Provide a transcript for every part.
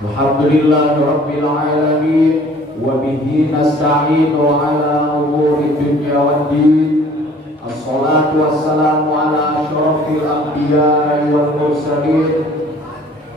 Alhamdulillahi Rabbil Alamin. Wa bihi nasta'inu ala umuri dunya waddin. Assalatu wassalamu ala asyrafil anbiya'i wal mursalin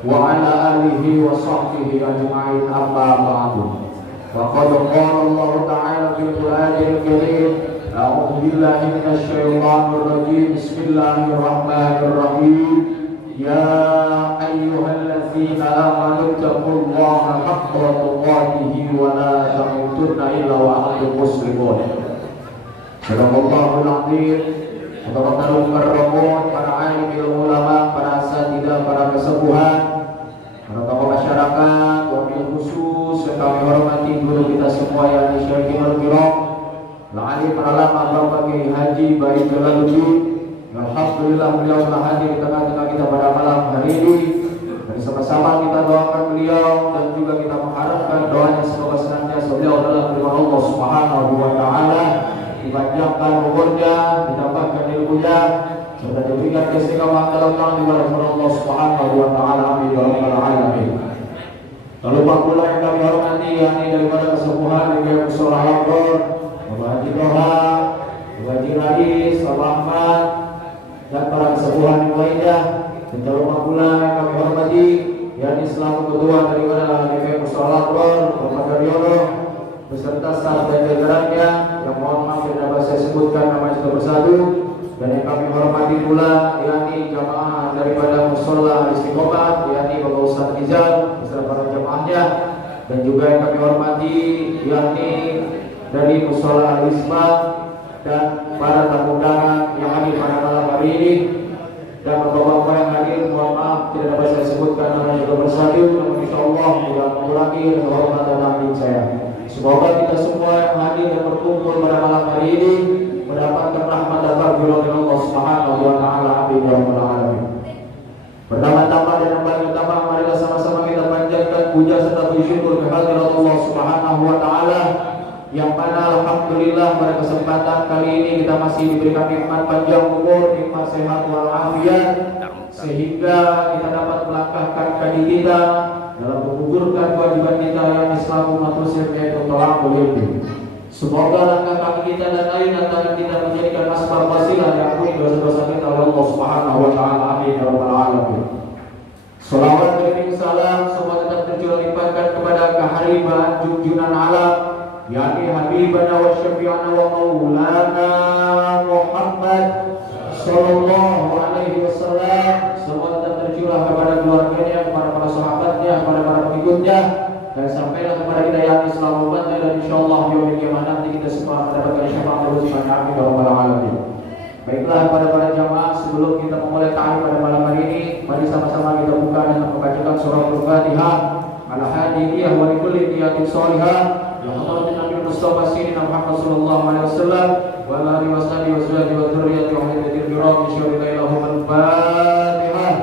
wa ala alihi wa sahbihi ajma'in, amma ba'du. Wa qad qala Allah ta'ala fil Qur'anil Karim, a'udzu billahi minasy syaithanir rajim. Bismillahirrahmanirrahim. Ya ayyuhalladzina amanu taqullaha haqqa tuqatih wa la tamutunna illa wa antum muslimun. Sadaqallahul azim. Saudara-saudara mukarramun, para alim ulama, para asatidzah, para kesepuhan, para tokoh masyarakat, wabil khusus yang kami hormati guru kita semua yang Syekhul Kiram, Al-Alim Al-Alama Bapak Kiai Haji Baik Jalaluddin. Alhamdulillah beliau telah hadir di tengah-tengah kita pada malam hari ini, dan sama-sama kita doakan beliau dan juga kita mengharapkan doanya semoga senantiasa beliau dalam firman Allah Subhanahu wa taala, dipanjangkan umurnya, ditambahkan ilmunya, serta diberikan istiqamah dalam taat kepada Allah Subhanahu wa taala. Amin ya rabbal alamin. Lalu pula yang kami hormati yakni daripada kesepuhan yang Musola Labor, Bapak Haji Toha, Bapak Haji Rais, Bapak Ahmad, dan para kesepuhan yang lainnya, dan calon pula yang kami hormati yakni selaku ketua daripada DPM Musola Labor, Bapak Daryono, beserta staf dan jajarannya yang mohon maaf tidak dapat saya sebutkan nama satu persatu, dan yang kami hormati pula yakni jamaah daripada Musola Istiqomah yakni Bapak Ustaz Rizal beserta para jamaahnya, dan juga yang kami hormati yakni dari Musola Al-Isma dan para tamu undangan yang hadir pada malam hari ini, dan bapak-bapak yang hadir mohon maaf tidak dapat saya sebutkan nama satu persatu, namun insyaallah tidak mengurangi kehormatan dan saya. Semoga kita semua yang hadir dan berkumpul pada malam hari ini mendapatkan rahmat dan karunia dari Allah Subhanahu wa taala. Amin ya rabbal alamin. Pertama-tama dan yang paling utama, marilah sama-sama kita panjatkan puja serta bersyukur kehadirat Allah Subhanahu wa taala, yang mana alhamdulillah pada kesempatan kali ini kita masih diberikan nikmat panjang umur, nikmat sehat walafiat, sehingga kita dapat melangkahkan kaki kita dalam menggugurkan kewajiban kita yang Islam umat muslim, yaitu thalaqul ilmi. Semoga langkah kaki kita dan lain antara kita menjadikan asbab wasilah yang ampuni dosa-dosa kita oleh Allah Subhanahu wa taala. Amin ya rabbal alamin. Salawat dan salam semua tetap tercurah limpahkan kepada keharibaan junjungan alam yakni habibana wa syafi'ana wa maulana Muhammad sallallahu alaihi wasallam. Semua tetap tercurah kepada keluarganya, kepada para sahabatnya, kepada para pengikutnya, dan sampailah kepada kita yang Islam umatnya, dan insyaallah di yaumil qiyamah nanti kita semua mendapatkan syafaat terus banyak. Amin ya rabbal alamin. Baiklah kepada para jamaah, sebelum kita memulai ta'lim pada malam hari ini, mari sama-sama kita buka dengan membacakan surah Al-Fatihah. Al-Hadidiyah wa likulli niyatin shalihah. Ya Allah, Nabi Mustafa Sayyidina Muhammad sallallahu alaihi wasallam wa alihi washabihi wa sallam wa dzurriyyati wa hadiyatil kiram bi syarri lahumul Fatihah.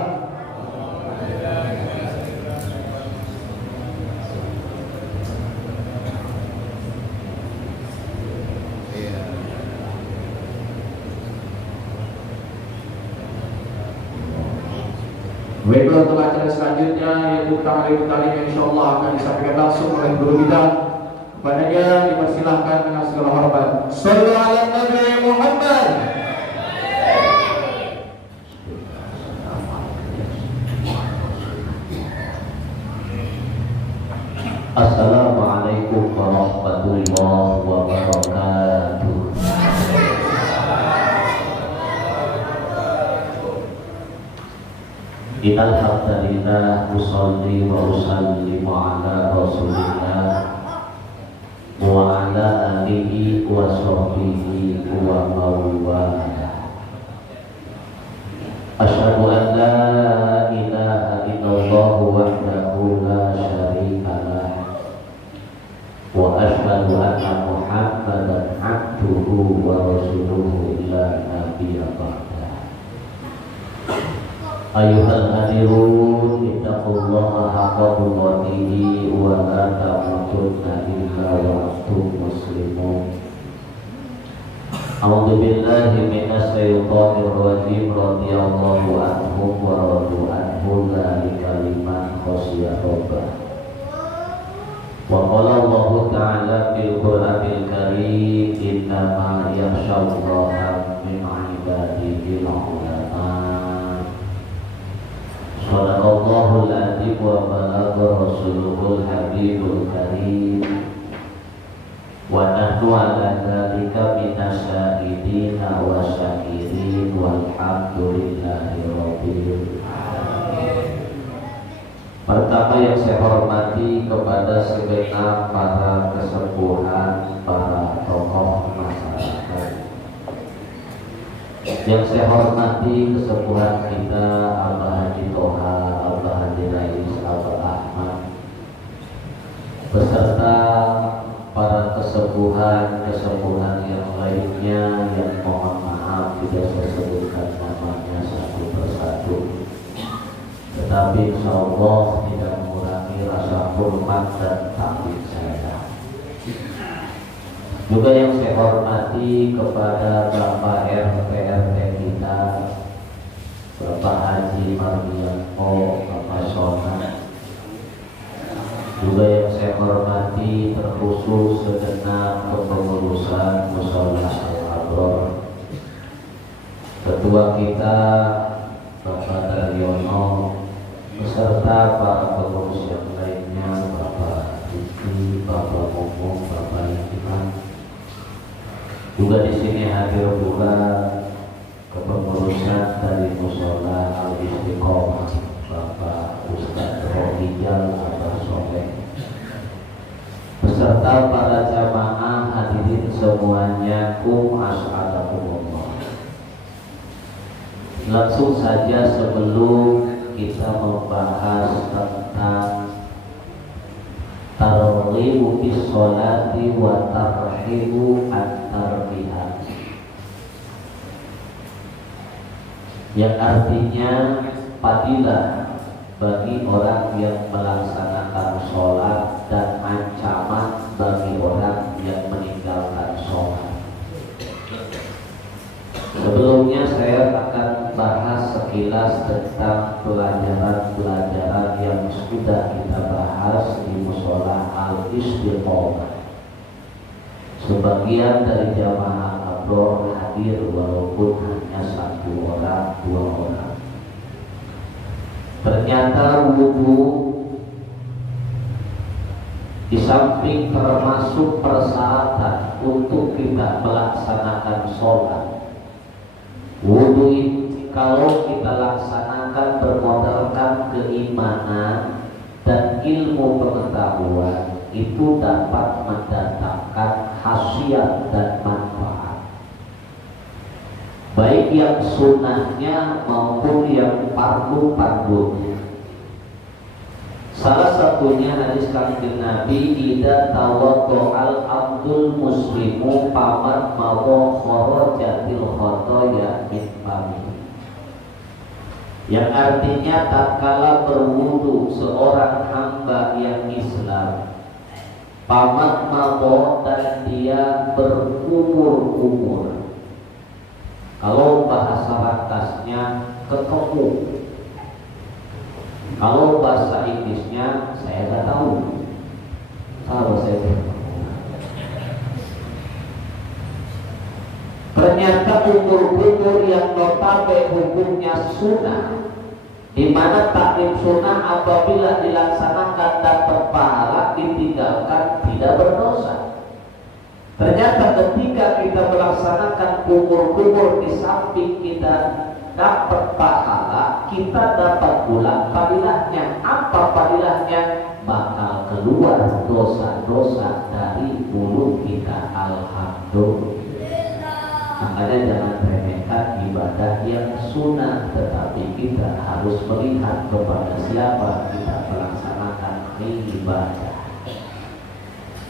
Baiklah, untuk acara selanjutnya yaitu ta'lim yang insyaallah akan disampaikan langsung oleh guru kita. Kepadanya dipersilahkan dengan segala hormat. Shallu ala Nabi Muhammad. Assalamualaikum warahmatullahi wabarakatuh. Innal hamdalillah usolli wa usallimu ala rasulillah wa ala alihi wa sahbihi wa mawala. Asyhadu an la ilaha illallah wahdahu la syarika lah wa asyhadu anna Muhammadan abduhu wa rasuluhu la nabiyya ba'da. Ayuhal hadirun, ittaqullaha haqqa tuqatih wa la tamutunna illa wa antum muslimun. A'udzu billahi minasy syaithanir rajim. Radhiyallahu anhum wa radu anhu dzalika liman khashiya rabbah. Wa qala Allah Ta'ala fil Qur'anil Karim innama yakhshallaha min 'ibadihi al-ulama. Shadaqallahul 'azim wa balagha rasuluhul habibul karim. Wa nahnu 'ala dzalika minas syahidina wa syakirin walhamdulillahi rabbil alamin. Pertama yang saya hormati kepada segenap para kesepuhan, para tokoh masyarakat. Yang saya hormati kesepuhan kita Abah Haji Toha, Abah Haji Rais, Abah Ahmad, beserta para kesepuhan yang lainnya yang mohon maaf tidak saya sebutkan namanya satu persatu. Tetapi insya Allah tidak mengurangi rasa hormat dan taklim saya. Juga yang saya hormati kepada Bapak RT kita, Bapak Haji Mardianto, Bapak Sona. Juga yang saya hormati terkhusus segenap kepengurusan Mushola Al-Abror, ketua kita Bapak Daryono, beserta para pengurus yang lainnya, Bapak Diki, Bapak Momong, Bapak Liman. Juga di sini hadir pula kepengurusan dari Mushola Al-Istiqomah, Bapak Ustadz Rohijal, Bapak Soleh, beserta para jamaah hadirin semuanya, as'adakumullah. Langsung saja sebelum kita membahas tentang targhibu bis sholati wa tarhibu an-tarbihat, yang artinya fadilah bagi orang yang melaksanakan sholat dan ancaman bagi orang yang meninggalkan sholat. Sebelumnya saya akan bahas sekilas tentang pelajaran-pelajaran yang sudah kita bahas di Mushola Al-Istiqomah. Sebagian dari jamaah Abror hadir walaupun hanya 1 orang, 2 orang. Ternyata wudu di samping termasuk persyaratan untuk kita melaksanakan sholat. Wudu kalau kita laksanakan bermodalkan keimanan dan ilmu pengetahuan, itu dapat mendatangkan khasiat dan manfaat, baik yang sunnahnya maupun yang fardu-fardunya. Salah satunya hadis kanjeng Nabi, idza tawaddo'al abdul muslimu pamat mawa kharajatil khotoya min famihi, yang artinya tatkala berwudu seorang hamba yang Islam, pamat mawa dan dia berumur-umur. Kalau bahasa rakasnya ketemu. Kalau bahasa Inggrisnya saya nggak tahu. Kalau saya ternyata umur-umur yang notabene hukumnya sunnah, di mana taklim sunnah apabila dilaksanakan dapat pahala, ditinggalkan tidak berdosa. Ternyata ketika kita melaksanakan umur-umur di samping kita dapat pahala, kita dapat pula fadilahnya. Apa fadilahnya? Bakal keluar dosa-dosa dari mulut kita. Alhamdulillah. Makanya jangan remehkan ibadah yang sunnah, tetapi kita harus melihat kepada siapa kita melaksanakan ibadah.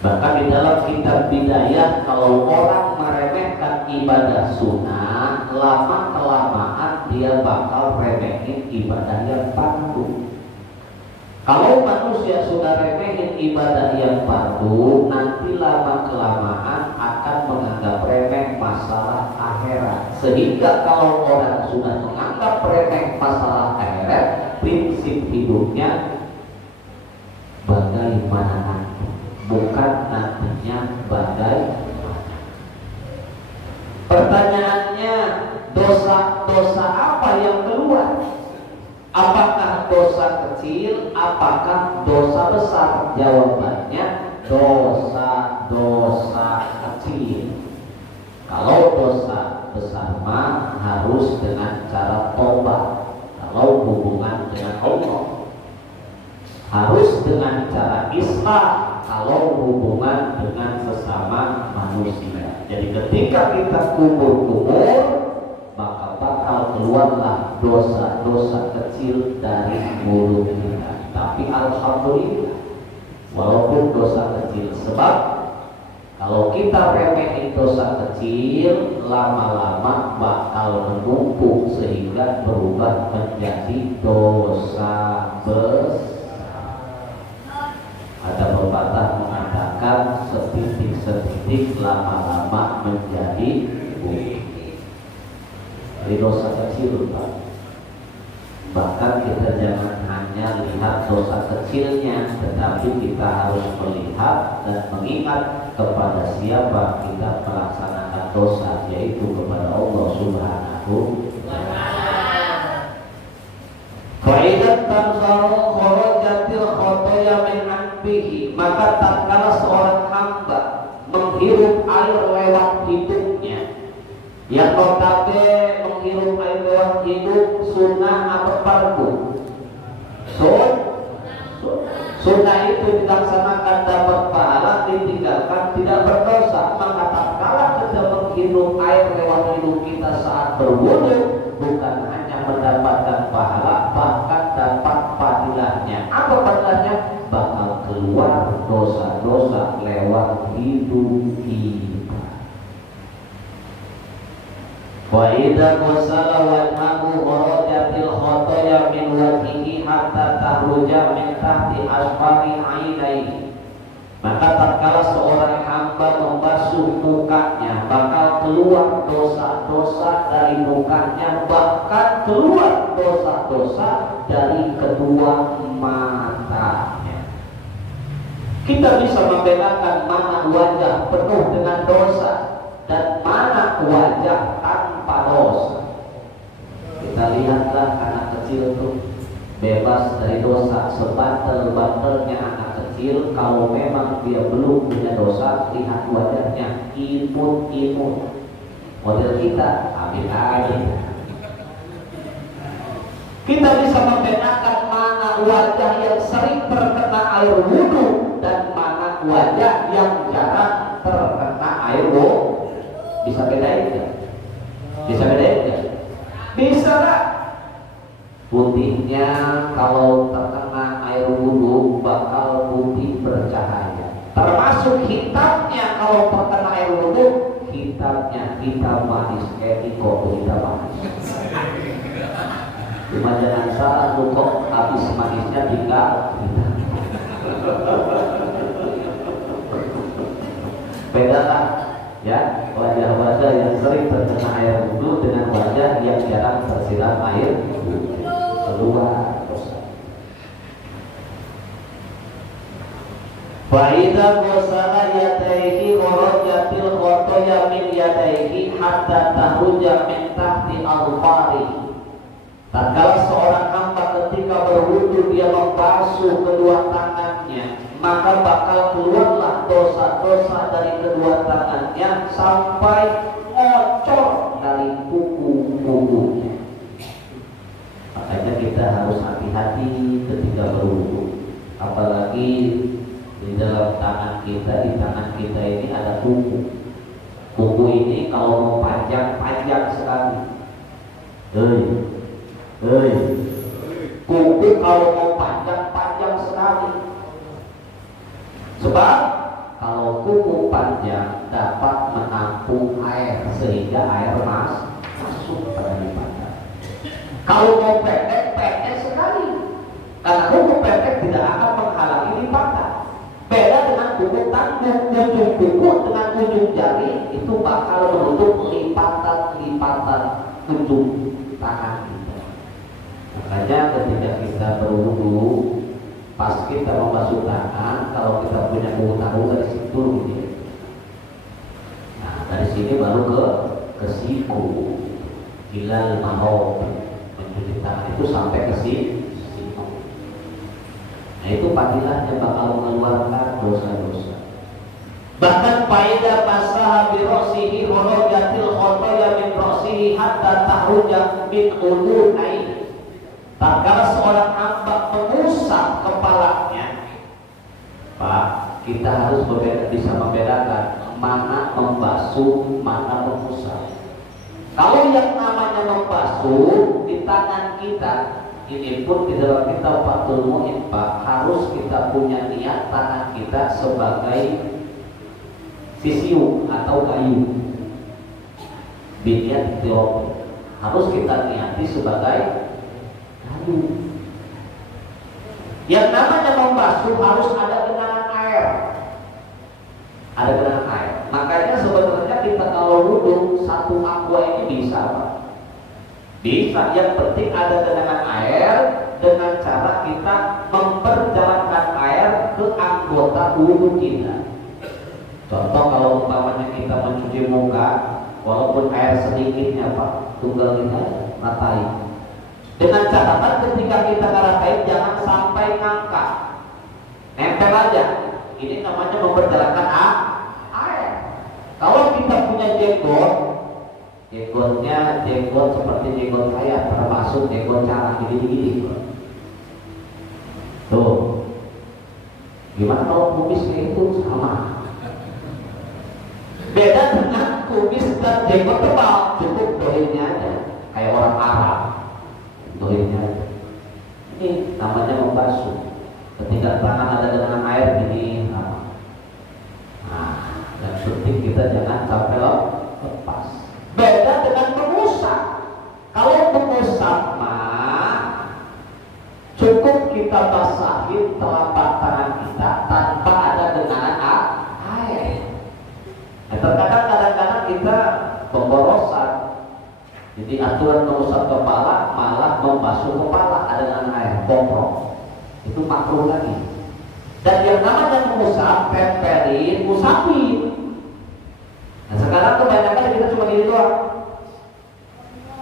Bahkan di dalam kitab Bidayah, kalau orang meremehkan ibadah sunnah, lama-kelamaan dia bakal remehin ibadah yang fardu. Kalau manusia sudah remehin ibadah yang fardu, nanti lama-kelamaan akan menganggap remeh masalah akhirat. Sehingga kalau orang sudah menganggap remeh masalah akhirat, prinsip hidupnya bagaimana nanti dosa kecil, apakah dosa besar? Jawabannya dosa-dosa kecil. Kalau dosa besar mah harus dengan cara tobat. Kalau hubungan dengan Allah harus dengan cara islah. Kalau hubungan dengan sesama manusia. Jadi ketika kita kubur-kubur, maka bakal keluarlah dosa-dosa kecil dari mulut kita. Tapi alhamdulillah, walaupun dosa kecil, sebab kalau kita remehin dosa kecil, lama-lama bakal menumpuk sehingga berubah menjadi dosa besar. Ada pepatah mengatakan setitik-setitik lama-lama menjadi bukit. Dari dosa kecil, Pak. Bahkan kita jangan hanya lihat dosa kecilnya, tetapi kita harus melihat dan mengingat kepada siapa kita melaksanakan dosa, yaitu kepada Allah Subhanahu wa ta'ala. Fa'idat tanzaru kharajatil khotoya min anfihi, maka tatkala seorang hamba menghirup air lewat hidungnya, yang notabene menghirup air lewat hidung sunnah atau fardu? Sunnah itu dilaksanakan dapat pahala, ditinggalkan tidak berdosa. Maka tatkala kita menghirup air lewat hidung kita saat berwudu, bukan hanya mendapatkan pahala, bahkan dapat fadilahnya. Apa fadilahnya? Bakal keluar dosa-dosa lewat hidung kita. Wa idza qasala wajhahu kharajatil khotoya min wajhihi hatta tahruja min tahti asfari ainaihi. Maka tatkala seorang hamba membasuh mukanya, bakal keluar dosa-dosa dari mukanya, bahkan keluar dosa-dosa dari kedua matanya. Kita bisa membedakan mana wajah penuh dengan dosa dan mana wajah tanpa dosa. Kita lihatlah anak kecil tuh bebas dari dosa, sebantel-bantelnya anak kecil. Kalau memang dia belum punya dosa, lihat wajahnya imut-imut. Model kita, amin-amin. Kita bisa membedakan mana wajah yang sering terkena air wudhu dan mana wajah yang jarang terkena air wudhu. Bisa bedain nggak? Bisa bedain nggak? Bisa nggak? Putihnya kalau terkena air wudhu bakal putih bercahaya. Termasuk hitamnya kalau terkena air wudhu, hitamnya hitam manis, kopi hitam manis. Cuma jangan salah tuh, kok habis manisnya tinggal hitam. Bedalah ya wajah-wajah yang sering terkena air wudhu dengan wajah yang jarang tersiram air wudhu. Keluar dosa. Fa'idha qasala yadaihi kharajatil khotoya min yadaihi hatta tahruja min tahti al-fari. Tatkala seorang hamba ketika berwudu dia membasuh kedua tangannya, maka bakal keluarlah dosa-dosa dari kedua tangannya sampai ngocor dari kuku-kukunya. Makanya kita harus hati-hati ketika berwudu. Apalagi di dalam tangan kita, di tangan kita ini ada kuku. Kuku ini kalau mau panjang sekali. Kuku kalau mau panjang sekali. Sebab kalau kuku panjang dapat menampung air sehingga air masuk pada lipatan. Kalau mau pendek sekali, karena kuku pendek tidak akan menghalangi lipatan. Beda dengan kuku tangguh, ujung kuku dengan ujung jari itu bakal menutup lipatan ujung tangan kita. Makanya ketika kita berwudu, pas kita membasuh tangan, kalau kita punya kuku tangguh dari situ gitu. Nah dari sini baru ke siku, ilal mahau. Mencuci tangan itu sampai ke siku. Nah itu fadilahnya bakal mengeluarkan dosa-dosa. Bahkan faedah masaha bi ra'sihi kharajatil khotoya min ra'sihi hatta tahruja min udunaihi. Tatkala seorang hamba mengusap kepalanya, Pak, kita harus bisa membedakan mana membasuh, mana mengusap. Kalau yang namanya membasuh di tangan kita, ini pun di dalam kitab Fathul Mu'in, Pak, harus kita punya niat tangan kita sebagai sisiu atau kayu. Biniat teologi harus kita niati sebagai kayu. Yang namanya membasuh harus ada genangan air. Ada genangan air. Makanya sebenarnya kita kalau wudhu satu aqua ini bisa, Pak. Bisa. Yang penting ada genangan air dengan cara kita memperjalankan air ke anggota wudhu kita. Contoh kalau umpamanya kita mencuci muka, walaupun air sedikitnya, Pak, tunggal kita ratain. Dengan catatan ketika kita ngeratain jangan sampai ngangkat, nempel aja. Ini namanya memperjalankan air. Kalau kita punya jenggotnya jenggot seperti jenggot saya, termasuk jenggot cara gini-gini. Tuh, gimana kalau kumisnya itu sama? Beda dengan kumis dan jenggot tebal, cukup dohirnya aja, kayak orang Arab, dohirnya aja. Ini namanya membasuh. Ketika tangan ada dengan air ini, yang penting kita jangan sampai lepas. Beda dengan mengusap. Kalau mengusap mah cukup kita basahin telapak tangan kita tanpa ada genangan air. Terkadang kita pemborosan. Jadi aturan mengusap kepala malah membasuh kepala ada dengan air, bomprong. Itu makruh lagi. Dan yang namanya mengusap, tempelin, usapin. Nah sekarang kebanyakan kita cuma gini doang.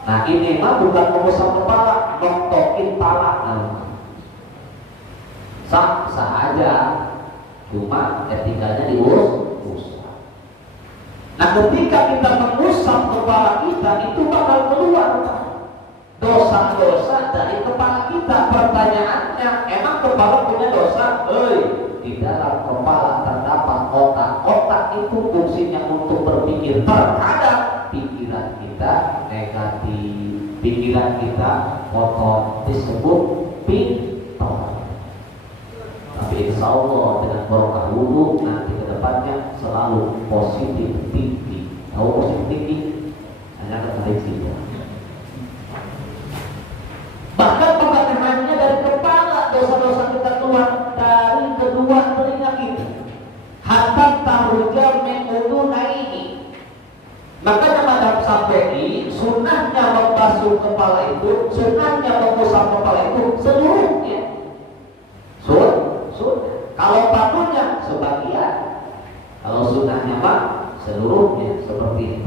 Nah ini mah bukan mengusap kepala, nontokin pala. Sah aja, cuma etikanya diurus. Nah ketika kita mengusap kepala kita, itu bakal keluar dosa-dosa dari kepala kita. Pertanyaannya, emang kepala punya dosa? Di dalam kepala terdapat otak. Otak itu fungsinya untuk berpikir. Terkadang pikiran kita negatif, pikiran kita kotor, disebut pintar. Tapi insya Allah dengan barokah wudhu nanti kedepannya selalu positif tinggi. Tahu positif tinggi? Hanya ketemu dia. Bahkan bukan hanya dari kepala dosa-dosa kita keluar, dari kedua telinga kita. Hatta tahruja min udunaihi. Makanya madhab Syafi'i sunnahnya membasuh kepala itu, sunnahnya mengusap kepala itu seluruhnya. Sunnah. Kalau patutnya sebagian. Kalau sunnahnya Pak seluruhnya seperti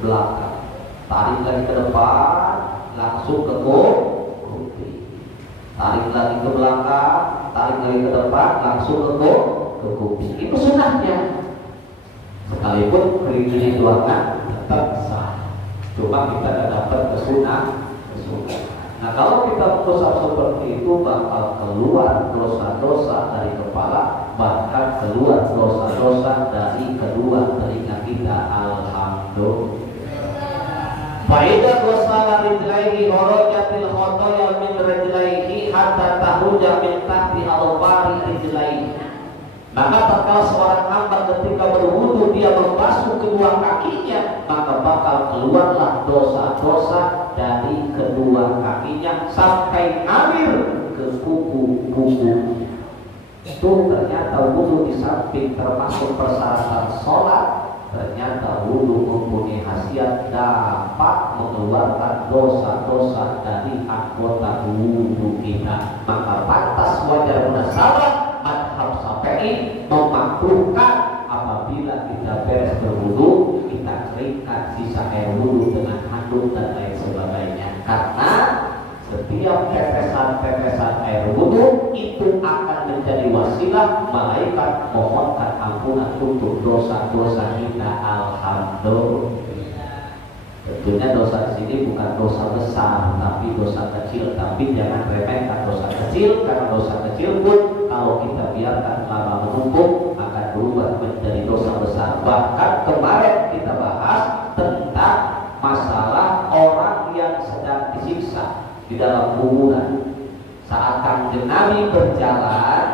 belakang. Tarik lagi ke depan, langsung ke kuping. Tarik lagi ke belakang, tarik lagi ke depan, langsung ke kuping. Itu sunnahnya. Sekalipun keringnya doangan tetap sah. Cuma kita tidak dapat ke sunnah. Nah kalau kita mengusap seperti itu bakal keluar dosa-dosa dari kepala, bahkan keluar dosa-dosa dari kedua telinga kita. Alhamdulillah. Faedah dosa rijlaihi kharajatil khotoya min rijlaihi hatta tahruja min tahti al-fari rijlaihi. Maka tatkala seorang hamba ketika berwudu dia membasuh kedua kakinya, maka bakal keluarlah dosa-dosa dari kedua kakinya sampai ngalir ke kuku-kuku. Itu ternyata wudu di samping termasuk persyaratan sholat, ternyata wudu mempunyai khasiat dapat mengeluarkan dosa-dosa dari anggota wudu kita. Maka pantas wajar munasabah madhab Syafi'i memakruhkan apabila kita beres berwudu kita keringkan sisa air wudu dengan handuk dan lain sebagainya, karena setiap tetesan meneteskan tetesan air wudhu itu akan menjadi wasilah malaikat mohonkan ampunan untuk dosa-dosa kita. Alhamdulillah. Tentunya dosa di sini bukan dosa besar, tapi dosa kecil. Tapi jangan remehkan dosa kecil, karena dosa kecil pun kalau kita biarkan lama menumpuk akan berubah menjadi dosa besar. Bahkan kemarin kita bahas tentang masalah orang yang sedang disiksa di dalam kuburan. Saat Kanjeng Nabi berjalan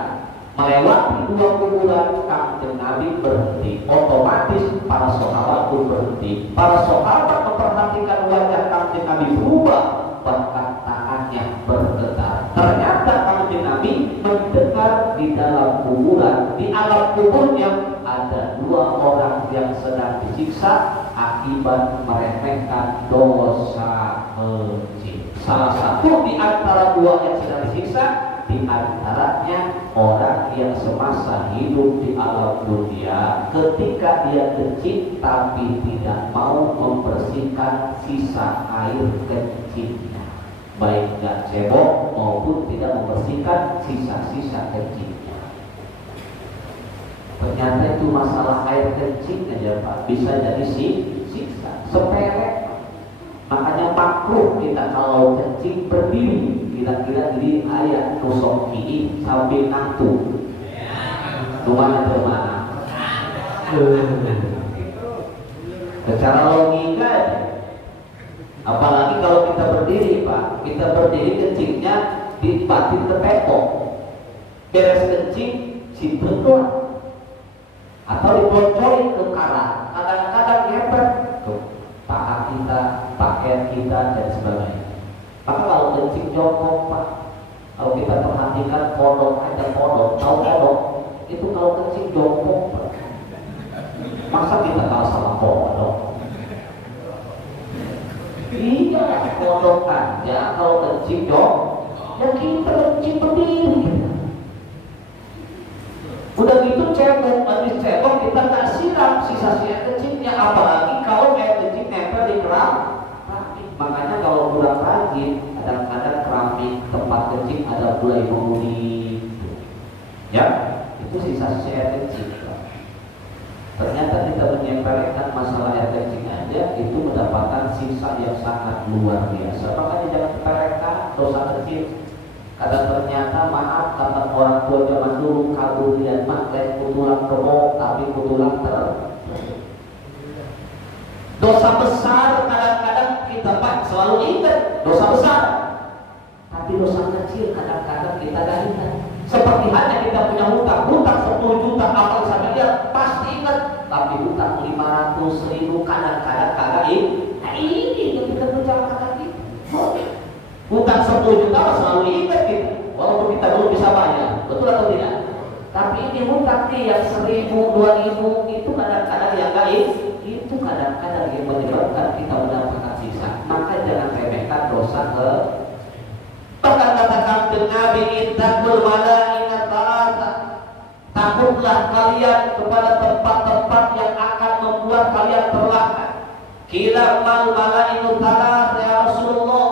melewati dua kuburan, Kanjeng Nabi berhenti. Otomatis para sahabat pun berhenti. Para sahabat memperhatikan wajah Kanjeng Nabi berubah, bahkan tangannya bergetar. Ternyata Kanjeng Nabi mendengar di dalam kuburan, di alam kuburnya ada dua orang yang sedang disiksa akibat meremehkan dosa kecil. Salah satu di antara dua yang sedang disiksa, di antaranya orang yang semasa hidup di alam dunia ketika dia kecil tapi tidak mau membersihkan sisa air kecilnya, baik gak cebok maupun tidak membersihkan sisa-sisa kecilnya. Ternyata itu masalah air kecil aja Pak, bisa jadi siksa sepele. Makanya makruh kita kalau kencing berdiri, kira-kira di ayat nusok ini sambil ngantuk. Kemana? Secara logika, apalagi kalau kita berdiri Pak, kita berdiri kencingnya di batin tepekok, beres kencing si berdoa atau dibocorin ke karang, kadang-kadang ngepet paha kita, pakaian kita dan sebagainya. Maka kalau kencing jongkok Pak, kalau kita perhatikan kodok tahu kodok itu kalau kencing jongkok Pak. Masa kita kalah sama kodok? Iya, kodok aja kalau kencing jongkok, ya kita kencing berdiri. Udah gitu cebok, habis cebok kita nggak siram sisa-sisa kencingnya, apalagi kalau air kencing nempel di keramik. Makanya kalau kurang rajin, kadang-kadang keramik tempat kencing ada mulai menguning, ya itu sisa-sisa air kencing. Ternyata kita menyepelekan masalah air kencing aja itu mendapatkan sisa yang sangat luar biasa. Makanya jangan sepelekan dosa kecil. Karena ternyata maaf kata orang tua zaman dulu, kabur dan maklek kutulang kebo tapi kutulang dosa besar kadang-kadang kita Pak selalu ingat dosa besar, tapi dosa kecil kadang-kadang kita gak ingat. Seperti hanya kita punya hutang 10 juta apa sampai dia pasti ingat, tapi hutang 500.000 kadang-kadang kagak ingat. Nah ini yang kita berjalan kaki. Hutang 10 juta selalu ingat kita, walaupun kita belum bisa bayar, betul atau tidak? Tapi ini hutang nih yang 1.000, 2.000 itu kadang-kadang yang gaib, itu kadang-kadang yang menyebabkan kita mendapatkan sisa. Maka jangan remehkan dosa ke. Bahkan katakan Nabi ittaqul malaikata, takutlah kalian kepada tempat-tempat yang akan membuat kalian terlaknat. Kila mal malaikatu ya Rasulullah.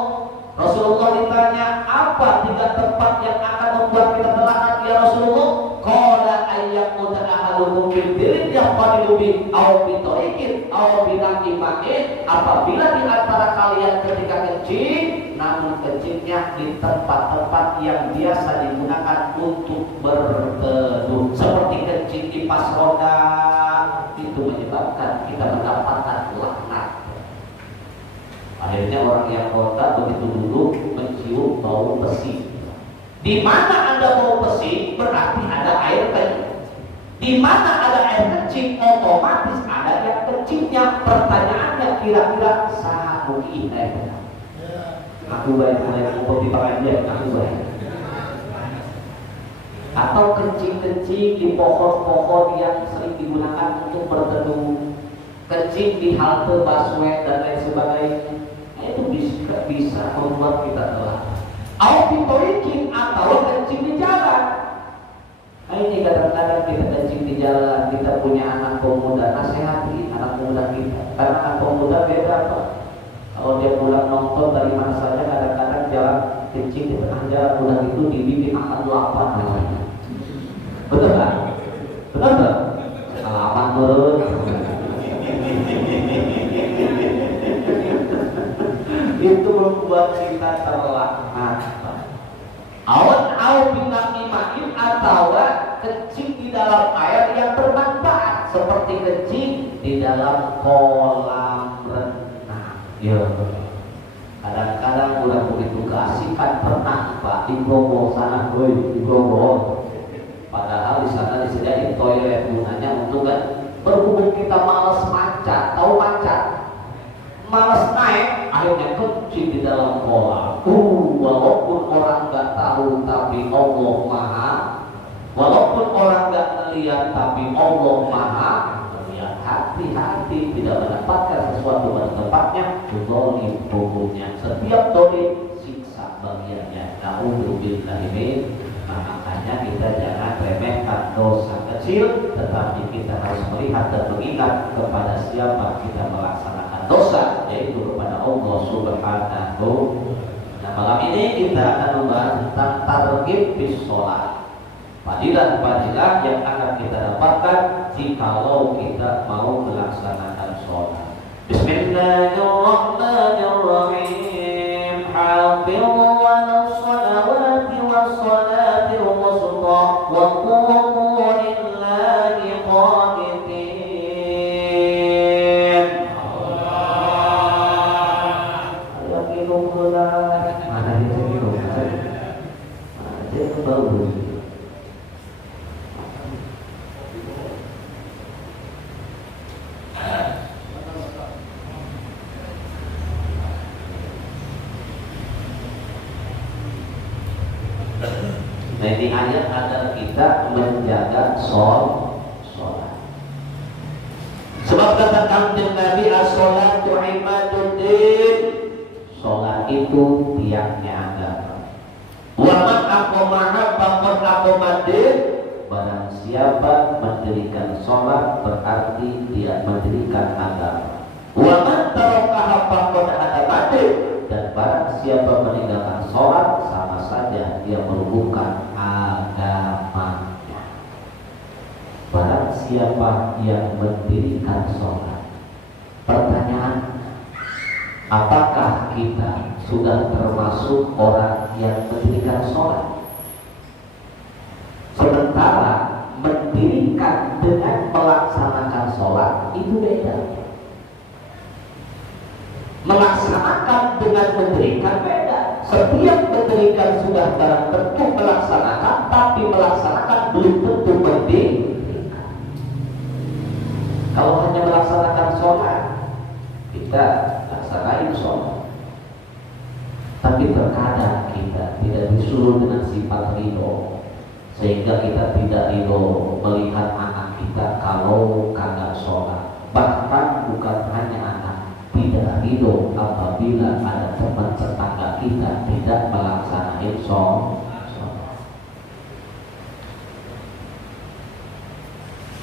Rasulullah ditanya, apa 3 tempat yang akan membuat kita terlaknat ya Rasulullah? Qala ayyaquta ahadukum bil dirin yaqadilu bi aw bi tariqin aw bi naqimatin. Apabila di antara kalian ketika kencing, namun kencingnya di tempat-tempat yang biasa digunakan untuk berteduh, seperti kencing di pas roda, itu menyebabkan kita mendapatkan laknat. Akhirnya orang yang kota begitu dulu mencium bau besi. Di mana ada bau besi berarti ada air kencing. Di mana ada air kencing otomatis ada yang kencingnya. Pertanyaannya kira-kira saha mugi air. Aku baik mau dipakai dia, aku baik. Atau kencing-kencing di pohon-pohon yang sering digunakan untuk berteduh, kencing di halte busway dan lain sebagainya. Itu bisa membuat kita telah auditoikin atau kencing di jalan. Ini kadang-kadang kita kencing di jalan, kita punya anak pemuda, nasihati anak pemuda kita. Karena anak pemuda beda Pak. Kalau dia pulang nonton dari mana saja, kadang-kadang jalan kencing di tengah jalan udah itu dibikin akan lapar namanya. Betul kan? Betul kan? Alaman turun. Itu membuat kita terlaknat. Awan binamimain atau kencing di dalam air yang bermanfaat seperti kencing di dalam kolam renang. Ya. Kadang-kadang udah begitu keasikan pernah Pak di Bromo sana, di Bromo. Padahal di sana disediain toilet gunanya untuk kan berhubung kita malas mancat, tahu mancat, malas naik, akhirnya kencing di dalam kolam. Walaupun orang nggak tahu tapi Allah maha, walaupun orang nggak melihat tapi Allah maha melihat. Hati-hati tidak mendapatkan sesuatu pada tempatnya, dolim hukumnya. Setiap dolim siksa bagiannya. Na'udzubillah ini. Makanya kita jangan remehkan dosa kecil, tetapi kita harus melihat dan mengingat kepada siapa kita melaksanakan dosa, yaitu kepada Allah Subhanahu. Nah, malam ini kita akan membahas tentang targhib bis sholat, fadilah-fadilah yang akan kita dapatkan jikalau kita mau melaksanakan sholat. Bismillahirrahmanirrahim. Hafizu 'alas shalawati was salatil wusta wa qumu lillahi qanitin. Mana itu? Ada yang bagus. Nah, ini ayat agar kita menjaga sholat. Sebab kata kanjeng Nabi, as-sholatu imaduddin, sholat itu tiangnya agama. Wa man aqamaha faqad aqamaddin, barang siapa mendirikan sholat berarti dia mendirikan agama. Wa man tarakaha faqad hadamaddin, dan barang siapa meninggalkan sholat sama saja dia merubuhkan agamanya. Barang siapa yang mendirikan sholat, pertanyaan, apakah kita sudah termasuk orang yang mendirikan sholat? Sementara mendirikan dengan melaksanakan sholat itu beda. Melaksanakan dengan mendirikan beda. Setiap mendirikan sudah barang tentu melaksanakan, tapi melaksanakan belum tentu mendirikan. Kalau hanya melaksanakan sholat, kita laksanain sholat, tapi terkadang kita tidak disuruh dengan sifat ridho, sehingga kita tidak ridho melihat anak kita kalau kagak sholat. Bahkan bukan hanya anak, tidak ridho apabila ada teman tetangga kita tidak melaksanakan sholat.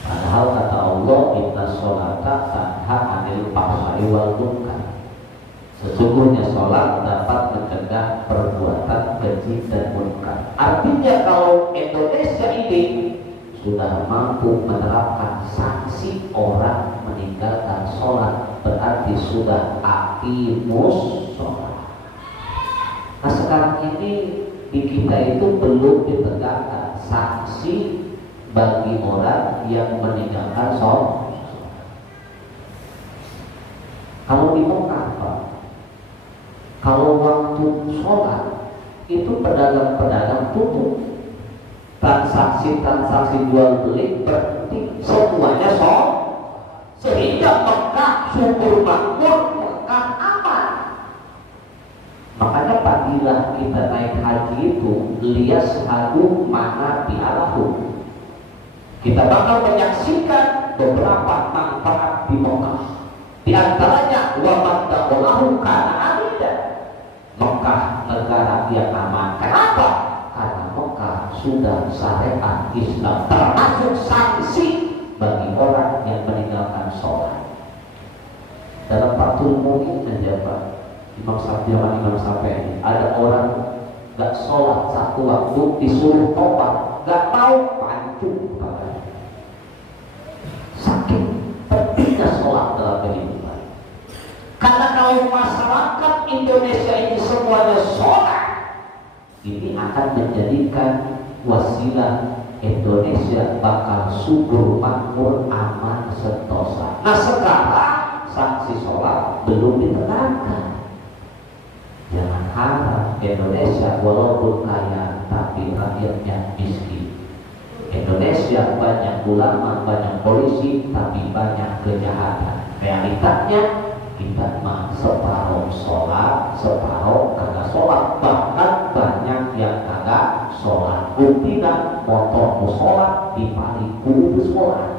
Padahal kata Allah, inna sholata tanha 'anil fahsya'i wal munkar. Sesungguhnya sholat dapat mencegah perbuatan keji dan munkar. Artinya kalau Indonesia ini sudah mampu menerapkan sanksi orang meninggalkan sholat, berarti sudah aqimus sholat. Nah, sekarang ini di kita itu belum ditegakkan sanksi bagi orang yang meninggalkan sholat. Kalau di Mekah, Pak, kalau waktu sholat itu pedagang-pedagang tutup, transaksi jual beli berhenti, semuanya sholat, sehingga Mekah subur makmur, Mekah aman. Makanya padilah kita naik haji itu lias hadu mana bi'alahu, kita bakal menyaksikan beberapa manfaat di Mekah. Di antaranya wa maddaqalahu kana amida, Mekah negara yang aman. Kenapa? Karena Mekah sudah syariat Islam, termasuk sanksi bagi orang yang meninggalkan sholat. Dalam Fathul Mu'in aja, Pak, Imam Syafi'i, ada orang gak sholat satu waktu disuruh tobat, gak mau, pancung sakit pentingnya sholat dalam kehidupan. Karena kalau masyarakat Indonesia ini semuanya sholat, ini akan menjadikan wasilah Indonesia bakal subur, makmur, aman, sentosa. Nah sekarang sanksi sholat belum ditegakkan. Jangan harap Indonesia walaupun kaya tapi rakyatnya miskin. Indonesia banyak ulama, banyak polisi, tapi banyak kejahatan. Realitasnya kita mah separuh sholat, separuh kagak sholat, bahkan banyak yang kagak sholat. Buktinya motor sholat di paling kudu sholat.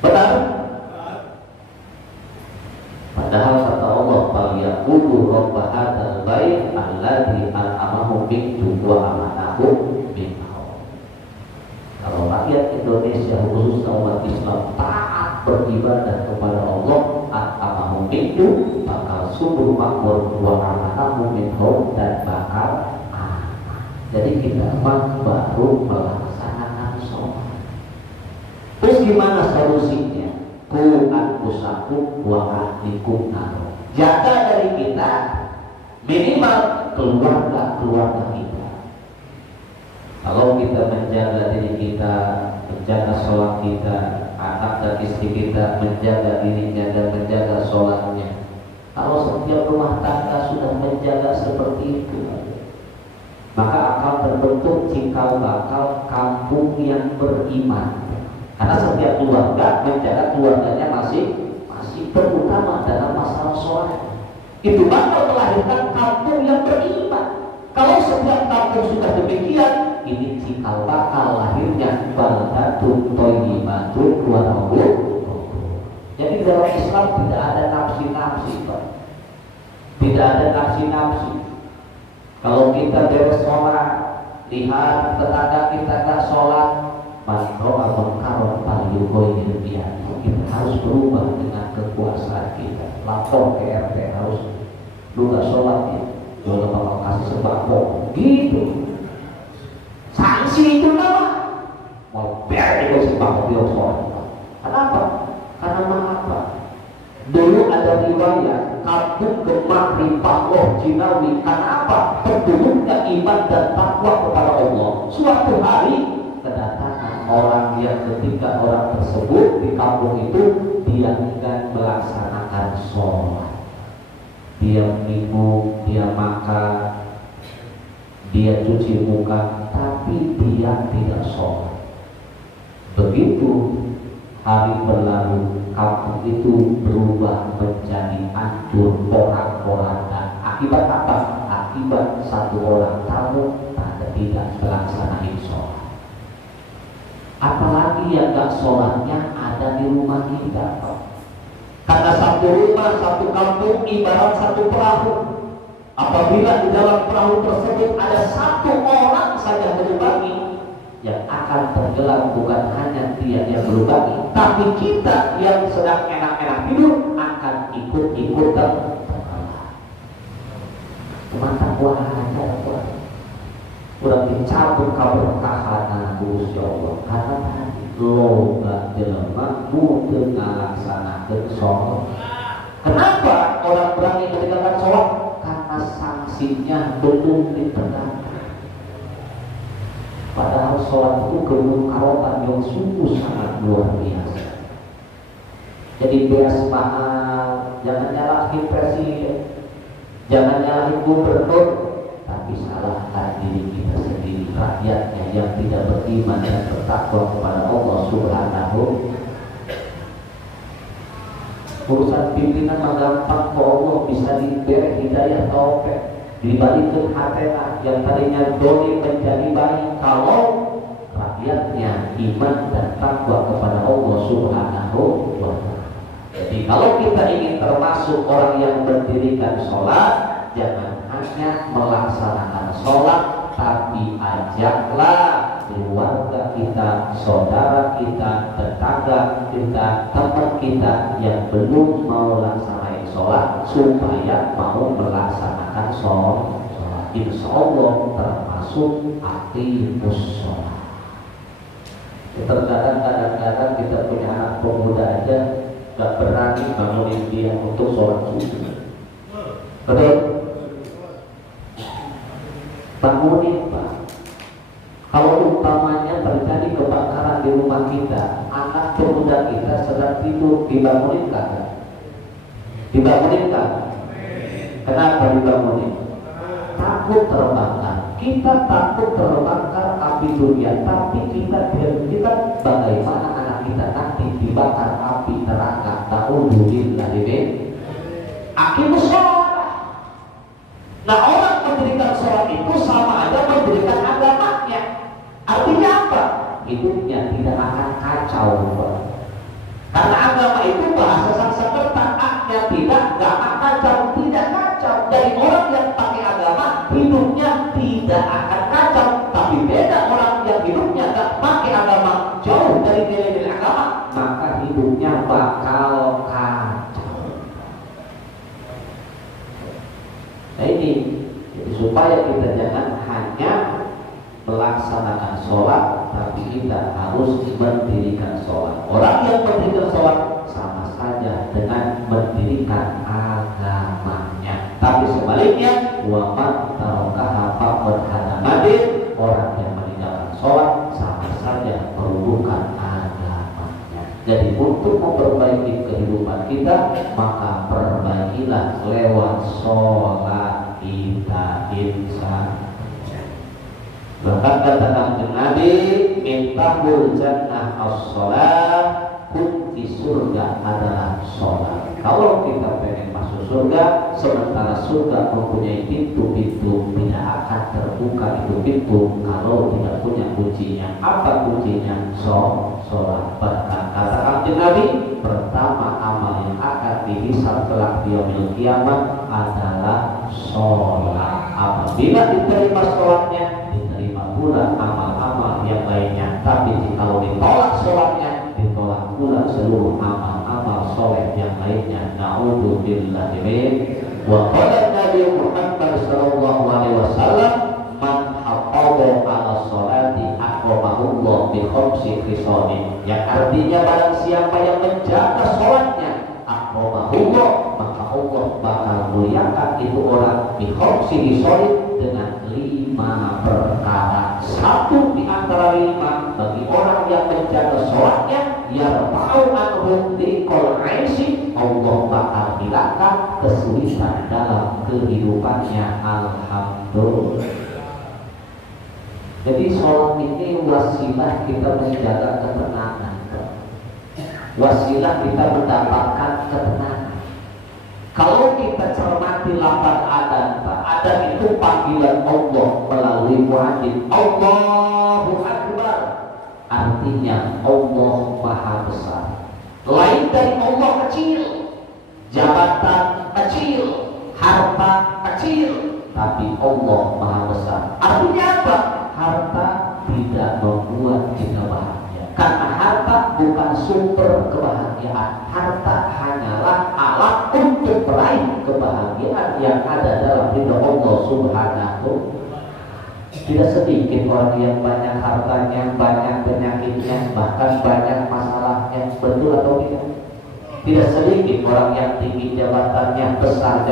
Benar? Padahal kata Allah, "Falyaqudu rabb hadzal bait alladzi an'amahu bihi wa amanahu min khawf." Kalau rakyat Indonesia khususnya umat Islam taat beribadah kepada Allah, an'amahu bihi, bakal subur, makmur, wa amanahu min khawf, dan bakal aman. Jadi kita baru melaksanakan sholat. Terus gimana solusinya? Qu anfusakum wa ahlikum nar. Jaga dari kita, minimal keluarga kita. Kalau kita menjaga diri kita, menjaga sholat kita, anak dan istri kita menjaga dirinya dan menjaga sholatnya. Kalau setiap rumah tangga sudah menjaga seperti itu, maka akan terbentuk cikal bakal kampung yang beriman. Karena setiap keluarga menjaga keluarganya masih terutama dalam masalah sholat. Itu bakal melahirkan kampung yang beriman. Kalau setiap kampung sudah demikian, ini cikal bakal lahirnya baldatun thayyibatun wa rabbun. Jadi dalam Islam tidak ada nafsi-nafsi, Pak. Tidak ada nafsi-nafsi. Kalau kita beres sholat, lihat tetangga kita tak sholat, Masroh al-Mengkaron Paliyuhoi Dirbian. Kita harus berubah dengan kekuasaan kita. Lapor ke RT harus, lu gak sholat ya, lu gak bakal kasih sembako. Gitu. Sanksi itu nama. Mau biar itu sembako dia sholat. Kenapa? Karena mengapa? Dulu ada riwayat kampung Gemak Ripahloh Cinawi. Kenapa? Penduduknya iman dan takwa kepada Allah. Suatu hari kedatangan orang yang ketika orang tersebut di kampung itu dia enggan melaksanakan sholat. Dia minum, dia makan, dia cuci muka, tapi dia tidak sholat. Begitu hari berlalu, kampung itu berubah menjadi hancur, porak-porandan. Akibat apa? Akibat satu orang tamu tidak melaksanakan sholat. Apalagi yang gak sholatnya ada di rumah kita, Pak. Karena satu rumah, satu kampung ibarat satu perahu. Apabila di dalam perahu tersebut ada satu orang saja berbagi, yang akan tenggelam bukan hanya dia yang berbagi, tapi kita yang sedang enak-enak hidup akan ikut-ikutan tenggelam. Mata buah aja, Pak. Udah dicabut keberkahan Gusti Allah. Karena tadi loba jelema muteun ngalaksanakeun sholat. Kenapa orang berani meninggalkan sholat? Karena sanksinya belum ditegakkan. Padahal sholat itu kemukarotan yang sungguh sangat luar biasa. Jadi beres mahal, jangan nyalahin presiden, jangan nyalahin gubernur, tapi salahkan diri kita sendiri, rakyatnya yang tidak beriman dan bertakwa kepada Allah Subhanahu. Urusan pimpinan mah gampang, kok Allah bisa diberi hidayah taufik, dibalikin hatena yang tadinya doni menjadi baik kalau rakyatnya iman dan takwa kepada Allah Subhanahu wa ta'ala. Jadi kalau kita ingin termasuk orang yang mendirikan sholat, jangan hanya melaksanakan sholat, tapi ajaklah keluarga kita, saudara kita, tetangga kita, teman kita yang belum mau laksanakan sholat. sholat supaya mau melaksanakan sholat. Insya Allah termasuk aqimus sholat. Terkadang kita punya anak pemuda aja gak berani bangunin dia untuk sholat subuh. Betul? Bangunin Pak. Kalau umpamanya terjadi kebakaran di rumah kita, anak pemuda kita sedang tidur, dibangunin kan? Dibangunin kan? Kenapa dibangunin? Takut terbakar. Kita takut terbakar api dunia, tapi kita bagaimana anak kita nanti dibakar api neraka? Ta'udzubillah ini. Aqimus sholat. Nah, orang mendirikan sholat itu sama aja mendirikan agamanya. Artinya apa? Hidupnya tidak akan kacau, Pak. Karena agama itu bahasa Sanskerta, aknya gak akan kacau, tidak kacau. Dari orang yang pakai agama, hidupnya tidak akan kacau. Tapi beda orang yang hidupnya gak pakai agama, jauh dari nilai-nilai agama, maka hidupnya bakal kacau. Nah ini, jadi supaya kita jangan hanya melaksanakan sholat, tapi kita harus mendirikan sholat. Orang yang mendirikan sholat sama saja dengan mendirikan agamanya. Tapi sebaliknya, wa man tarakaha faqad hadamatin, orang yang meninggalkan sholat sama saja merubuhkan agamanya. Jadi untuk memperbaiki kehidupan kita, maka perbaikilah lewat sholat kita, insya. Bahkan katakan Nabi, mintahul jannah as-sholat, kunci surga adalah sholat. Kalau kita pengen masuk surga, sementara surga mempunyai pintu-pintu, tidak akan terbuka itu pintu kalau tidak punya kuncinya. Apa kuncinya? Sholat. Bahkan katakan Nabi, pertama amal yang akan dihisab kelak di yaumil kiamat adalah sholat. Apabila diterima sholatnya, pula amal-amal yang lainnya. Tapi kalau ditolak sholatnya, ditolak pula seluruh amal-amal soleh yang lainnya. Na'udzubillah min. Wa qala Nabi Muhammad sallallahu alaihi wasallam, man hafadha 'ala sholati aqamahullah bi khamsi khisalin. Yang artinya barang siapa yang menjaga sholatnya, aqamahullah, maka Allah bakal muliakan itu orang bi khamsi khisalin dengan 5 perkara. Satu di antara 5 bagi orang yang menjaga sholatnya, yarfa'u anhu dhiqal 'aishi, Allah bakal hilangkan kesulitan dalam kehidupannya. Alhamdulillah. Jadi sholat ini wasilah kita menjaga ketenangan, wasilah kita mendapatkan ketenangan. Kalau kita cermati lafaz adzan, adzan itu panggilan Allah melalui muadzin. Allahu Akbar, artinya Allah Maha Besar. Lain dari Allah kecil, jabatan kecil, harta kecil, tapi Allah Maha Besar. Artinya apa? Harta tidak membuat kita bahagia, karena harta bukan sumber kebahagiaan. Harta hanyalah alat untuk meraih kebahagiaan yang ada dalam ridha Allah Subhanahu. Tidak sedikit orang yang banyak hartanya, banyak penyakitnya, bahkan banyak masalahnya. Betul atau tidak? Tidak sedikit orang yang tinggi jabatannya, besar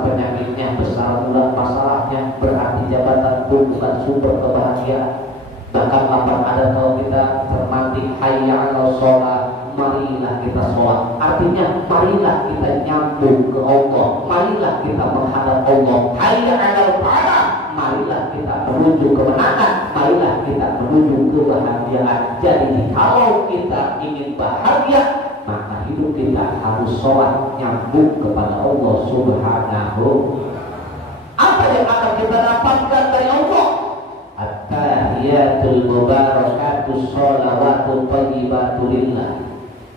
penyakitnya, besar pula masalahnya. Berarti jabatan pun bukan sumber kebahagiaan. Bahkan lapar ada kalau kita cermati, hayya 'alal sholat, marilah kita sholat. Artinya marilah kita nyambung ke Allah, marilah kita menghadap Allah. Hayya 'alal falah, marilah kita menuju kemenangan, marilah kita menuju kebahagiaan. Jadi kalau kita ingin bahagia, maka hidup kita harus sholat nyambung kepada Allah Subhanahu. Apa yang akan kita dapatkan dari Allah? At-tahiyatul mubarakatus sholawatu thayyibatu lillah.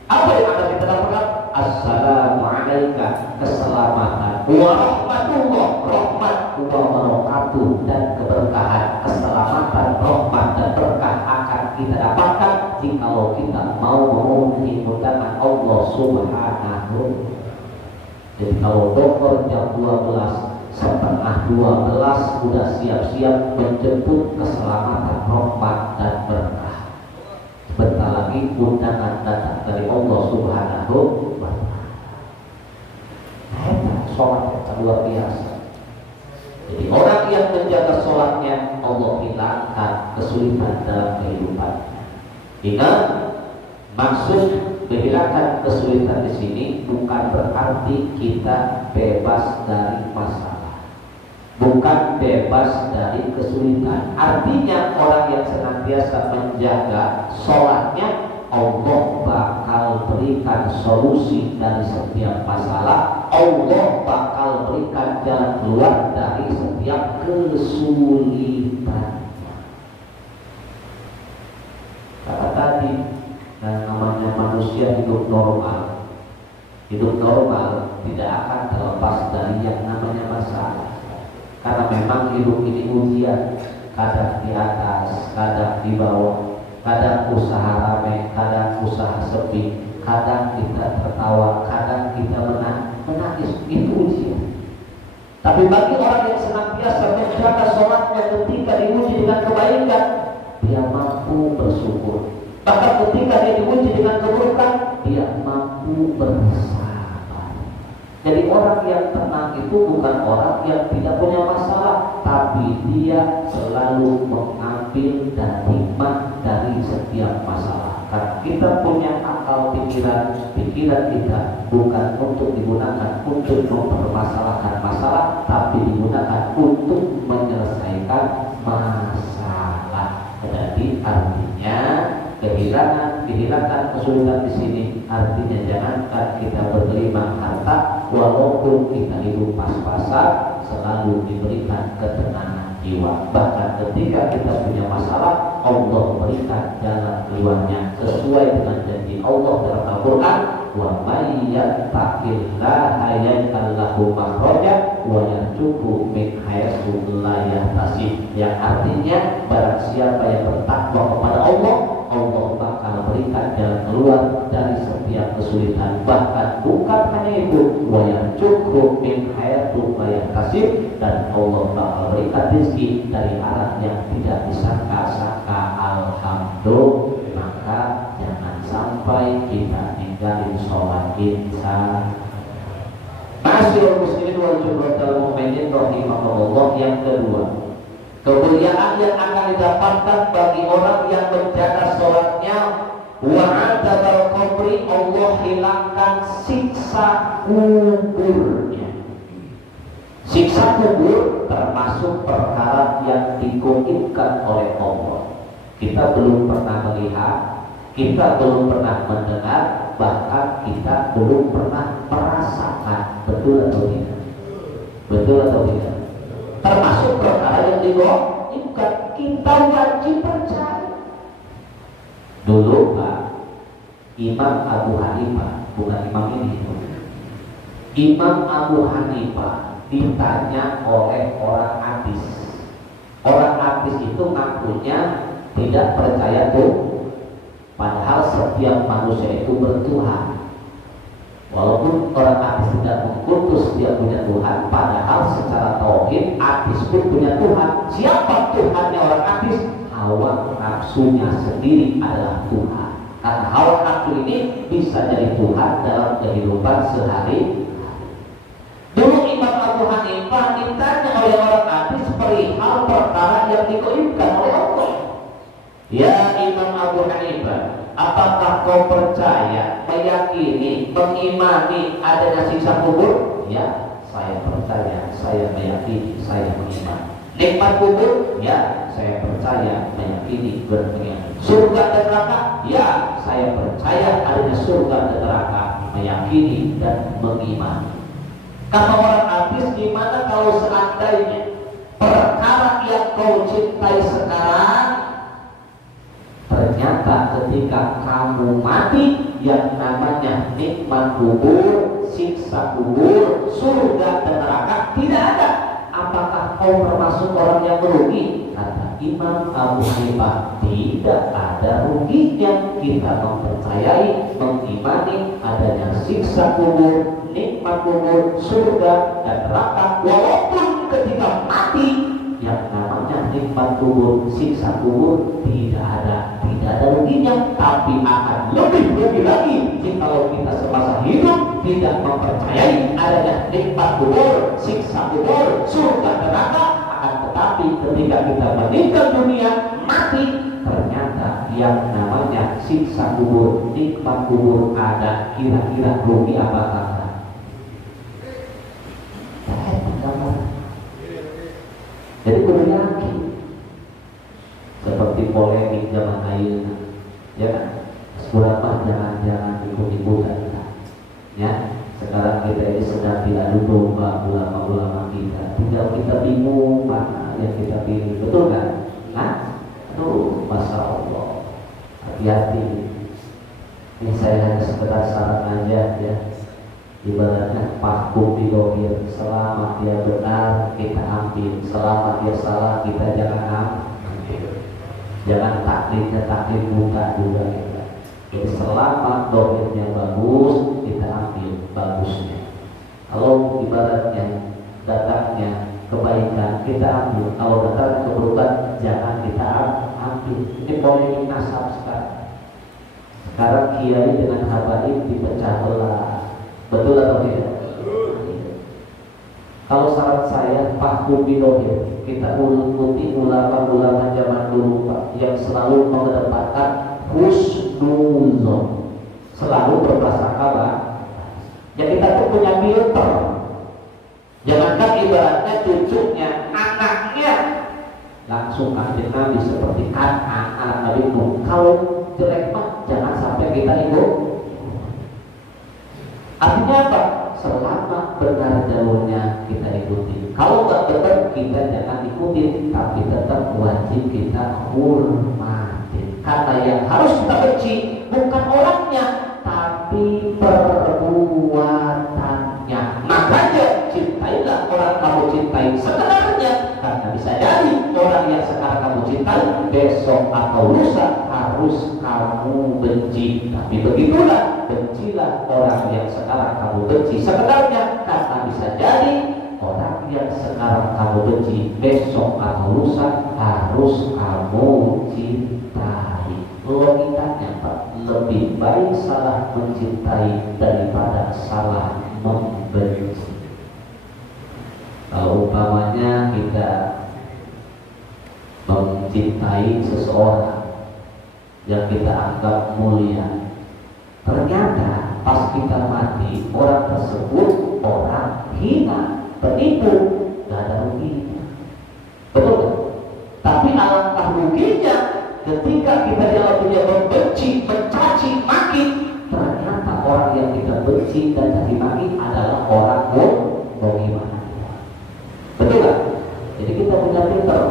Apa yang akan kita dapatkan? Assalamualaikum, keselamatan, wa rahmatullah, rahmat, wa barakatuh, dan keberkahan, keselamatan, rahmat, dan berkah akan kita dapatkan jikalau kita mau memenuhi undangan Allah Subhanahu. Jadi kalau dokter jam 12, setengah 12 sudah siap-siap menjemput keselamatan rahmat dan berkah. Bentar lagi undangan datang dari Allah Subhanahu wa Ta'ala. Sholat yang luar biasa. Jadi orang yang menjaga sholatnya, Allah hilangkan kesulitan dalam kehidupannya. Ingat, maksud menghilangkan kesulitan di sini bukan berarti kita bebas dari masalah, bukan bebas dari kesulitan. Artinya orang yang senantiasa menjaga sholatnya, Allah bakal berikan solusi dari setiap masalah. Allah bakal berikan jalan keluar dari setiap kesulitan. Kata tadi, dan namanya manusia hidup normal. Hidup normal tidak akan terlepas dari yang namanya masalah. Karena memang hidup ini ujian, kadang di atas, kadang di bawah, kadang usaha ramai, kadang usaha sepi, kadang kita tertawa, kadang kita menangis. Itu ujian. Tapi bagi orang yang senantiasa menjaga sholatnya ketika diuji dengan kebaikan, dia mampu bersyukur. Bahkan ketika dia diuji dengan keburukan, dia mampu bersabar. Jadi orang yang tenang itu bukan orang yang tidak punya masalah, tapi dia selalu mengambil dan hikmah dari setiap masalah. Karena kita punya akal pikiran kita bukan untuk digunakan untuk mempermasalahkan masalah, tapi digunakan untuk menyelesaikan masalah. Jadi artinya kehilangan kesulitan di sini artinya jangankan kita bergelimang harta, walaupun kita hidup pas-pasan, selalu diberikan ketenangan jiwa. Bahkan ketika kita punya masalah, Allah berikan jalan keluarnya sesuai dengan janji Allah dalam Al-Quran. Wa may yattaqillaha yaj'al lahu makhraja wa yarzuqhu min haitsu la yahtasib. Yang artinya barang siapa yang bertakwa kepada Allah, Allah bakal berikan jalan keluar dari setiap kesulitan. Bahkan bukan hanya itu, wa yarzuqhu min haitsu la yahtasib, dan Allah bakal berikan rezeki dari arah yang tidak disangka-sangka. Alhamdulillah. Maka jangan sampai kita ninggalin sholat insan. Masyaallah muslimin wal jumlatul mukminin rahimahullah. Yang kedua, kemuliaan yang akan didapatkan bagi orang yang menjaga sholatnya, wa adabal qabri, Allah hilangkan siksa kuburnya. Siksa kubur termasuk perkara yang digoibkan oleh Allah. Kita belum pernah melihat, kita belum pernah mendengar, bahkan kita belum pernah merasakan. Betul atau tidak? Betul atau tidak? Termasuk perkara yang digoibkan, kita wajib percaya. Dulu Pak, Imam Abu Hanifah, bukan imam ini, Imam Abu Hanifah ditanya oleh orang hadis. Orang hadis itu ngakunya tidak percaya Tuhan, padahal setiap manusia itu bertuhan. Walaupun orang hadis tidak mengkutus dia punya Tuhan, padahal secara tauhid hadis pun punya Tuhan. Siapa Tuhannya orang hadis? Hawa nafsunya sendiri adalah Tuhan. Karena hawa nafsu ini bisa jadi Tuhan dalam kehidupan sehari. Dulu Imam Abu Hanifah ditanya oleh orang hadis perihal perkara yang digoibkan oleh Allah. Ya Imam Abu Hanifah, apakah kau percaya, meyakini, mengimani adanya siksa kubur? Ya, saya percaya, saya meyakini, saya mengimani. Nikmat kubur? Ya, saya percaya, meyakini, bermengimani. Surga dan neraka? Ya, saya percaya adanya surga dan neraka, meyakini dan mengimani. Kata orang hadis, gimana kalau seandainya perkara yang kau cintai sekarang, ternyata ketika kamu mati, yang namanya nikmat kubur, siksa kubur, surga dan neraka tidak ada. Apakah kau termasuk orang yang merugi? Kata Imam Abu Hanifah, tidak ada ruginya kita mempercayai, mengimani adanya siksa kubur, nikmat kubur, surga dan neraka. Walaupun ketika mati, yang namanya nikmat kubur, siksa kubur tidak ada ruginya, tapi akan lebih rugi lagi jikalau kita semasa hidup tidak mempercayai adanya nikmat kubur, siksa kubur, surga neraka. Akan tetapi ketika kita meninggal dunia, mati, ternyata yang namanya siksa kubur, nikmat kubur ada, kira-kira rugi apa kagak? Jadi kudu yakin. Seperti polemik zaman ayeuna, ya kan? Sekurang jangan ikut-ikutan, ya. Sekarang kita ini sedang diadu domba ulama-ulama kita. Tinggal kita bingung mana yang kita pilih, betul kan? Nah, tuh, masya Allah. Hati-hati. Ini saya hanya sekedar saran aja, ya. Ibaratnya pakum di dohir, selama dia benar kita ambil, selama dia salah kita jangan ambil. Jangan taklidnya taklid buka juga kita. Jadi selama dohirnya bagus kita ambil bagusnya. Kalau ibaratnya datangnya kebaikan kita ambil, kalau datang keburukan jangan kita ambil. Ini polemik nasab sekarang. Sekarang kiai dengan habaib dipecah belah. Betul atau tidak? Kalau saran saya, Pak Kubidohir, kita ikuti ulama-ulama zaman dulu Pak, yang selalu mengedepankan husnuzon, selalu berprasangka baik. Ya kita tuh punya filter. Jangankan ibaratnya cucunya, anaknya langsung kasih Nabi seperti anak Nabi Nuh. Kalau jelek mah jangan sampai kita ikut. Artinya apa? Selama benar jalurnya kita ikuti. Kalau nggak benar kita jangan ikuti, tapi tetap wajib kita hormati. Karena yang harus kita benci bukan orangnya, tapi perbuatannya. Makanya cintailah orang kamu cintai sebenarnya, karena bisa jadi orang yang sekarang kamu cintai besok atau lusa harus kamu benci. Tapi begitulah, bencilah orang yang sekarang kamu benci sebenarnya, karena bisa jadi orang yang sekarang kamu benci besok atau lusa harus kamu cintai. Logikanya Pak, lebih baik salah mencintai daripada salah membenci. Kalau umpamanya kita mencintai seseorang yang kita anggap mulia, ternyata pas kita mati orang tersebut orang hina, penipu, gak ada ruginya. Betul kan? Tapi alangkah ruginya ketika kita dalam dunia membenci, mencaci, maki, ternyata orang yang kita benci dan caci maki adalah orang bagaimana? Betul kan? Jadi kita punya pinter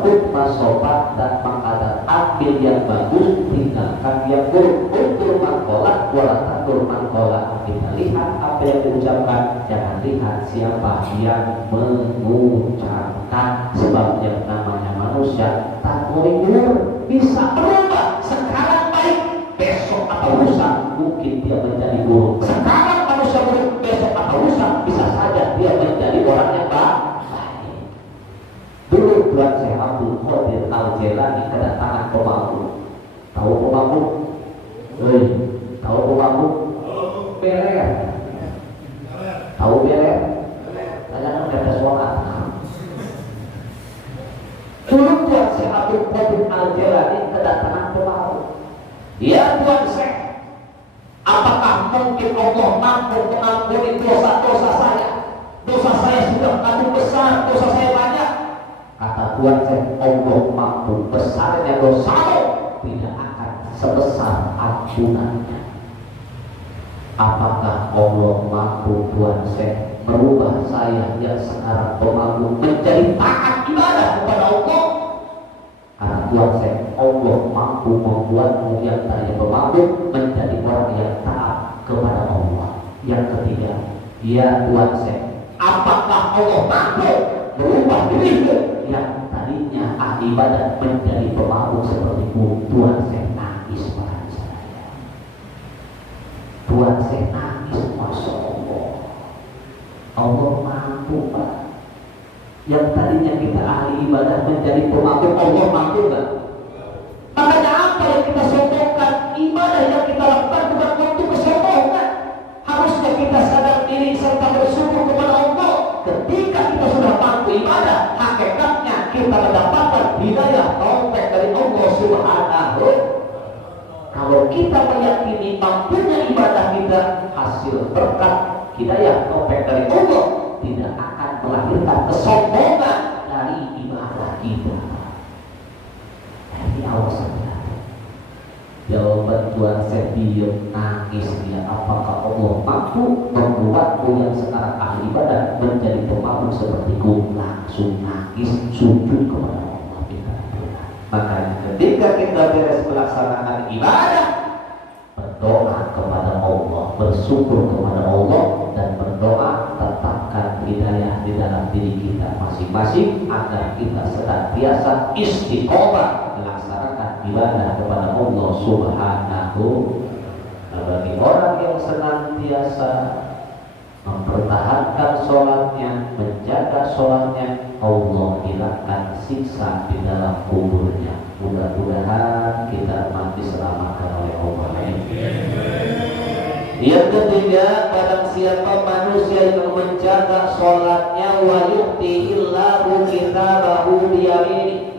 sopan dan mengkadar, ambil yang bagus, tinggalkan yang buruk. Untuk mangkola, walaupun mangkola, kita lihat apa yang diucapkan, jangan lihat siapa yang mengucapkan. Sebab yang namanya manusia tak boleh bisa berubah. Sekarang baik, besok atau lusa mungkin dia menjadi buruk. Sekarang manusia buruk, besok atau lusa bisa saja dia menjadi orang yang baik. Dulu Tuan Syekh Abdul Qadir Al-Jailani kedatangan pemangku. Tahu pemangku? Tahu pemangku? Beler. Tahu beler? Tanyakan kata sholat. Dulu Tuan Syekh Abdul Qadir Al-Jailani kedatangan pemangku. Ya Tuan Syekh, apakah mungkin Allah mampu mengampuni dosa-dosa saya? Dosa saya sudah terlalu besar, dosa saya banyak. Kata Tuhan Syekh, Allah mampu, besarnya dosamu tidak akan sebesar ampunannya. Apakah Allah mampu Tuhan Syekh merubah saya yang sekarang pemangku menjadi taat ibadah kepada Allah? Karena Tuhan Syekh, Allah mampu membuatmu yang tadi pemangku menjadi orang yang taat kepada Allah. Yang ketiga, ya Tuhan Syekh, apakah Allah mampu merubah dirimu yang tadinya ahli ibadah menjadi pemabuk seperti Tuhan Syekh nangis pada saya. Tuhan Syekh nangis, masya Allah. Yang tadinya kita ahli ibadah menjadi pemabuk Allah, mampu nggak? Makanya apa yang kita sombongkan? Ibadah yang kita lakukan bukan untuk kesombongan. Harusnya kita sadar diri serta bersyukur kepada Allah. Ketika kita sudah mampu ibadah, hakikatnya kita mendapatkan hidayah taufik dari Allah Subhanahu. Kalau kita meyakini mampunya ibadah kita hasil berkat hidayah taufik dari Allah, tidak akan melahirkan kesombongan dari ibadah kita. Ini awas saja. Jawaban Tuhan saya diam nangis dia. Apakah Allah mampu membuatku yang sekarang ahli ibadah menjadi pemabuk sepertiku? Langsung nangis sujud kepada Allah kita. Makanya ketika kita beres melaksanakan ibadah, berdoa kepada Allah, bersyukur kepada Allah, dan berdoa tetapkan hidayah di dalam diri kita masing-masing agar kita senantiasa istiqomah melaksanakan ibadah kepada Allah Subhanahu. Nah, bagi orang yang senantiasa mempertahankan sholatnya, menjaga sholatnya, Allah hilangkan siksa di dalam kuburnya. Mudah-mudahan kita mati selamatkan oleh Allah. Yang ketiga, barang siapa manusia yang menjaga sholatnya wa yu'tihillahu kitabahu biyamini,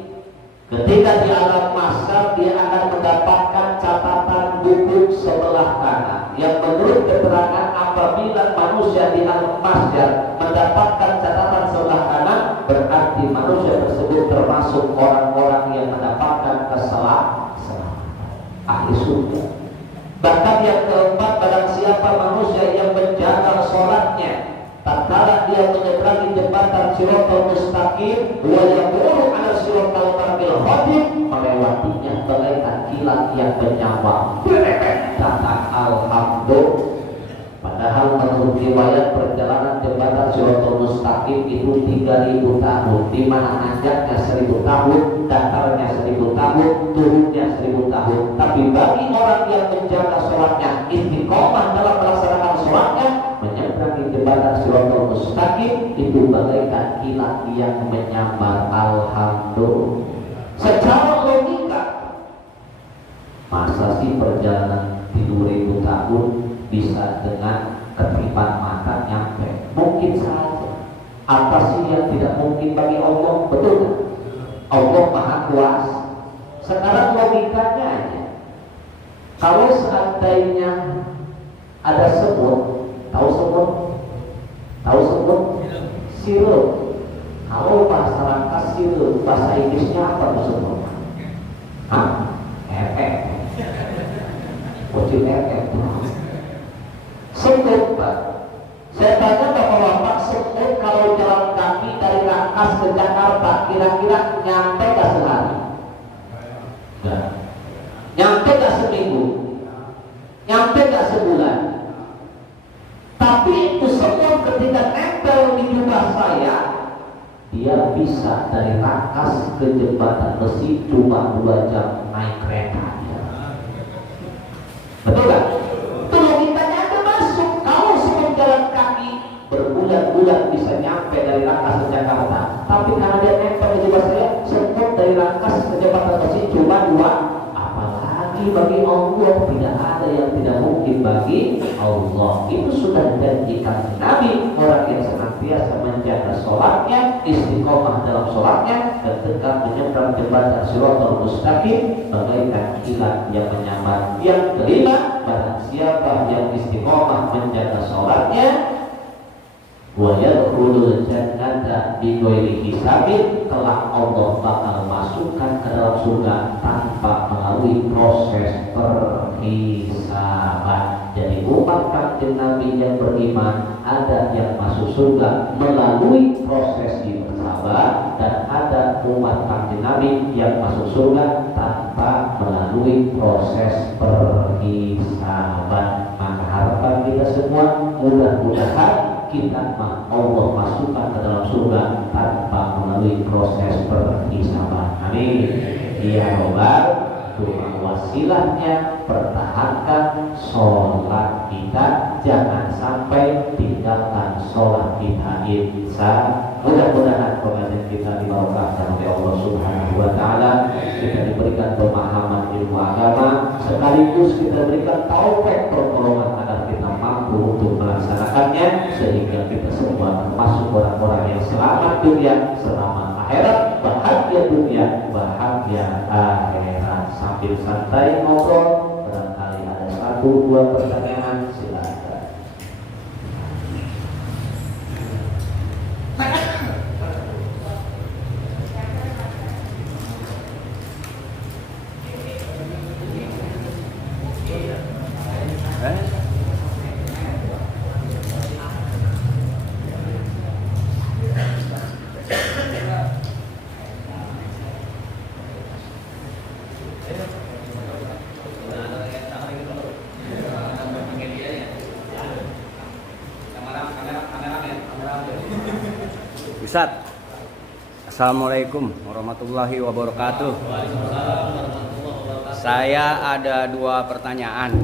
ketika di alam mahsyar dia akan mendapatkan catatan buku sebelah kanan. Yang menurut keterangan apabila manusia di alam mahsyar mendapatkan catatan sebelah kanan, berarti manusia tersebut termasuk orang-orang yang mendapatkan keselamatan, ahli surga. Bahkan yang keempat, barang siapa manusia yang menjaga sholatnya tatkala dia menyeberangi jembatan Shiratal Mustaqim wa yamuru 'ala Shiratal Marbil Khadim, melewatinya bagaikan kilat yang menyambar. Datang alhamdulillah. Padahal menurut riwayat perjalanan jembatan Shiratal Mustaqim itu 3000 tahun, di mana nanjaknya 1000 tahun, datarnya 1000 tahun, turunnya 1000 tahun. Tapi bagi orang yang menjaga sholatnya, istiqomah dalam melaksanakan sholatnya, menyeberangi jembatan Shiratal Mustaqim itu bagaikan kilat yang menyambar. Alhamdulillah. Secara logika, masa sih perjalanan 3000 tahun bisa dengan ketipan mata nyampe? Mungkin saja. Apa sih yang tidak mungkin bagi Allah? Betul kan? Allah Maha Kuasa. Sekarang logikanya aja, kalau seandainya ada semut, tahu semut? Tahu semut? Sirup. Kalau bahasa rangka sirup, bahasa Inggrisnya apa tuh semut? Hah? Efek. Kucing efek. Semut, Pak. Saya tanya Bapak-bapak, semut kalau jalan kaki dari Rangkas ke Jakarta kira-kira nyampe gak sehari? Enggak. Nyampe gak seminggu? Nyampe gak sebulan? Tapi itu semut ketika nempel di jubah saya, dia bisa dari Rangkas ke Jembatan Besi cuma 2 jam naik kereta. Betul gak? Jalan kaki berbulan-bulan bisa nyampe dari Rangkas ke Jakarta, tapi karena dia nempel di jubah saya, semut dari Rangkas ke Jembatan Besi cuma 2. Apalagi bagi Allah, tidak ada yang tidak mungkin bagi Allah. Itu sudah dijanjikan Nabi, orang yang senantiasa menjaga sholatnya, istiqomah dalam sholatnya, ketika menyeberang jembatan Shiratal Mustaqim bagaikan kilat yang menyambar. Yang kelima, barang siapa yang istiqomah menjaga sholatnya, wa yadkhulul jannata bighairi hisabin, telah Allah bakal masukkan ke dalam surga tanpa melalui proses perhisaban. Jadi umat Kanjeng Nabi yang beriman, ada yang masuk surga melalui proses hisaban, dan ada umat Kanjeng Nabi yang masuk surga tanpa melalui proses perhisaban. Maka harapan kita semua, mudah-mudahan kita Allah masukkan ke dalam surga tanpa melalui proses perhisaban. Amin. Ya Rabbal. Cuma wasilahnya pertahankan sholat kita, jangan sampai tinggalkan sholat kita, insya Mudah-mudahan pengajian kita diberkahkan oleh Allah Subhanahu wa taala, kita diberikan pemahaman ilmu agama, sekaligus kita berikan taufik pertolongan agar kita mampu untuk melaksanakannya, sehingga kita semua termasuk orang-orang yang selamat dunia, selamat akhirat, bahagia dunia, bahagia akhirat. Sambil santai ngobrol, barangkali ada 1-2 pertanyaan, silakan. Ustaz, Assalamualaikum warahmatullahi wabarakatuh. Saya ada 2 pertanyaan.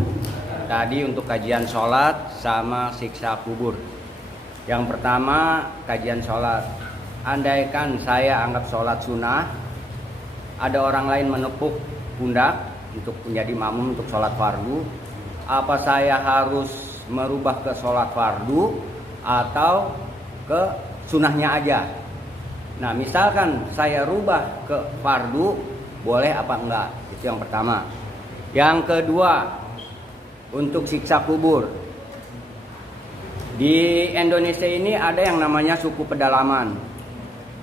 Tadi untuk kajian sholat sama siksa kubur. Yang pertama, kajian sholat. Andaikan saya anggap sholat sunnah, ada orang lain menepuk pundak untuk menjadi makmum untuk sholat fardu, apa saya harus merubah ke sholat fardu atau ke sunnahnya aja? Nah, misalkan saya rubah ke fardu, boleh apa enggak? Itu yang pertama. Yang kedua, untuk siksa kubur. Di Indonesia ini ada yang namanya suku pedalaman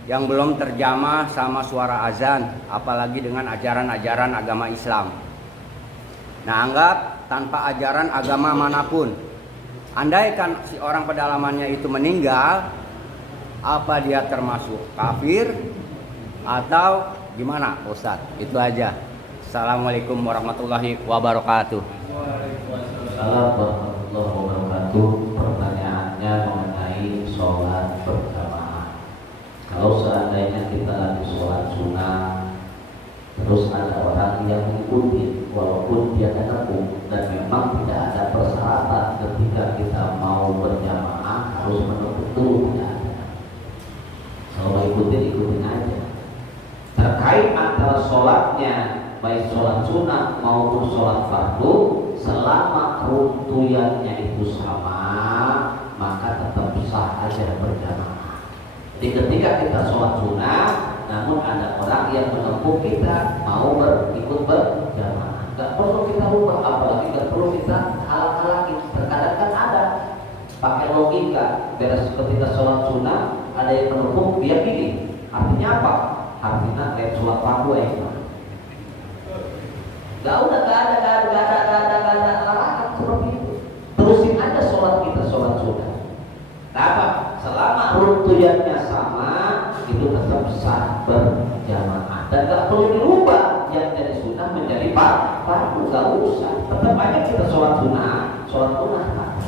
yang belum terjamah sama suara azan, apalagi dengan ajaran-ajaran agama Islam. Nah, anggap tanpa ajaran agama manapun, andaikan si orang pedalamannya itu meninggal, apa dia termasuk kafir atau gimana, Ustadz? Itu aja. Assalamualaikum warahmatullahi wabarakatuh. Assalamualaikum warahmatullahi wabarakatuh. Pertanyaannya mengenai sholat berjamaah. Kalau seandainya kita lagi sholat sunnah, terus ada orang yang mengikuti walaupun dia menepuk, dan memang tidak ada persyaratan ketika kita mau berjamaah harus menepuk dulu, tidak ada. Kalau ikutin aja. Terkait antara sholatnya, baik sholat sunnah maupun sholat fardu, selama runtuyannya itu sama, maka tetap sah aja berjamaah. Jadi ketika kita sholat sunnah, namun ada orang yang menempuh, kita mau ikut berjamaah, nggak perlu kita ubah, apalagi nggak perlu kita halang-halangin. Terkadang kan ada pakai logika, beres ketika sholat sunnah ada yang menempuh, dia gini, artinya apa? Artinya kayak sholat fardu ya. Gak ada larangan seperti itu. Terusin aja sholat kita, sholat sunnah. Kenapa? Selama runtuyannya sama, itu tetap sah berjamaah dan gak perlu dirubah yang dari sunnah menjadi fardu, gak usah. Tetap aja kita sholat sunnah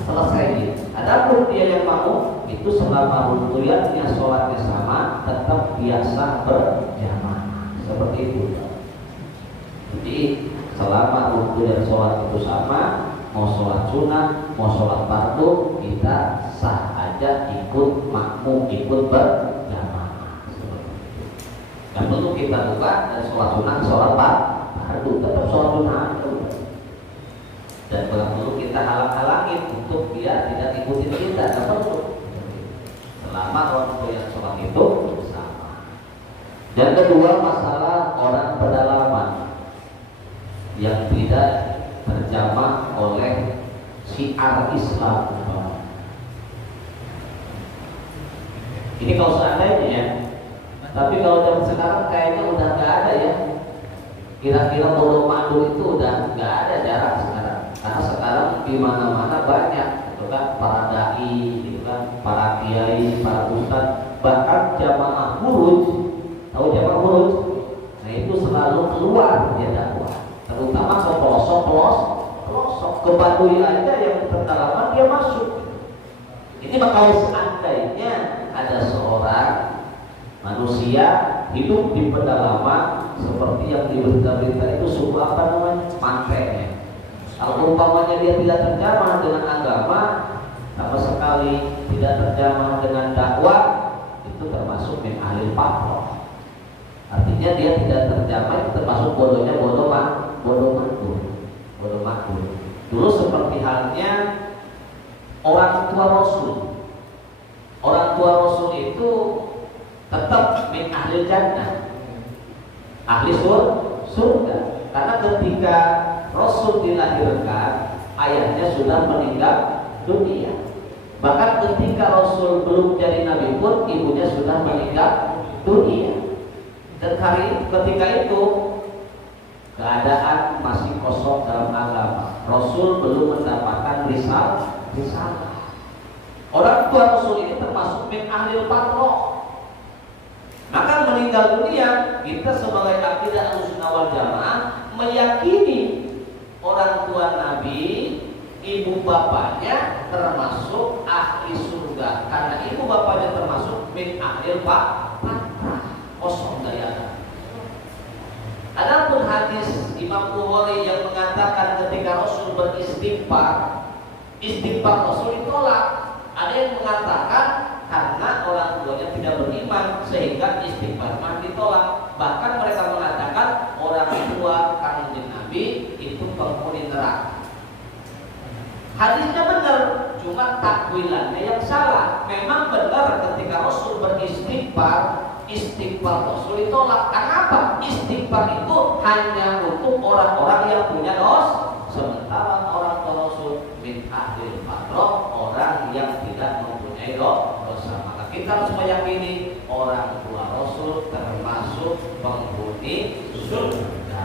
selesai. Adapun dia yang mau itu selama runtuyannya sholatnya sama, tetap biasa berjamaah seperti itu. Jadi selama runtuyan sholat itu sama, mau sholat sunnah, mau sholat fardu, kita sah aja ikut makmum, ikut berjamaah. Dan perlu kita buka dari sholat sunnah ke sholat fardu, tetap sholat sunnah itu. Dan perlu kita halang-halangin untuk dia tidak ikutin kita, tidak perlu. Selama runtuyan sholat itu sama. Yang kedua, masalah orang pedalaman yang tidak terjamah oleh syiar Islam. Ini kalau seandainya ya, tapi kalau zaman sekarang kayaknya udah nggak ada ya. Kira-kira bodoh mandu itu udah nggak ada, jarang sekarang. Karena sekarang di mana-mana banyak, gitu kan, para dai, gitu kan, para kiai, para ustadz, bahkan jamaah huruj. Tahu jamaah huruj? Nah itu selalu keluar dia dakwah, terutama ke pelosok ke Baduy aja yang pedalaman dia masuk. Ini bakal seandainya ada seorang manusia hidup di pedalaman seperti yang di berita-berita itu, suku apa namanya, Pantai. Kalau umpamanya dia tidak terjamah dengan agama, sama sekali tidak terjamah dengan dakwah, itu termasuk min ahlil fatrah. Artinya dia tidak tercapai, termasuk bodohnya bodoh makmur. Dulu seperti halnya orang tua Rasul. Orang tua Rasul itu tetap min ahli jannah, ahli surga. Karena ketika Rasul dilahirkan, ayahnya sudah meninggal dunia. Bahkan ketika Rasul belum jadi nabi pun, ibunya sudah meninggal dunia. Dan ketika itu keadaan masih kosong dalam agama. Rasul belum mendapatkan risalah. Orang tua Rasul ini termasuk min ahlil fatrah. Maka meninggal dunia, kita sebagai akidah Ahlussunnah wal Jamaah meyakini orang tua Nabi, ibu bapaknya termasuk ahli surga. Karena ibu bapaknya termasuk min ahlil fatrah. Kosong daya. Adapun hadis Imam Bukhari yang mengatakan ketika Rasul beristighfar, istighfar Rasul ditolak. Ada yang mengatakan karena orang tuanya tidak beriman sehingga istighfar ditolak. Bahkan mereka mengatakan orang tua kanjeng Nabi itu penghuni neraka. Hadisnya benar, cuma takwilannya yang salah. Memang benar ketika Rasul beristighfar, istighfar Rasul ditolak. Kenapa? Istighfar itu hanya untuk orang-orang yang punya dosa. Sementara orang tua Rasul min ahlil fatrah, orang yang tidak mempunyai dosa. Maka kita harus meyakini orang tua Rasul termasuk penghuni surga.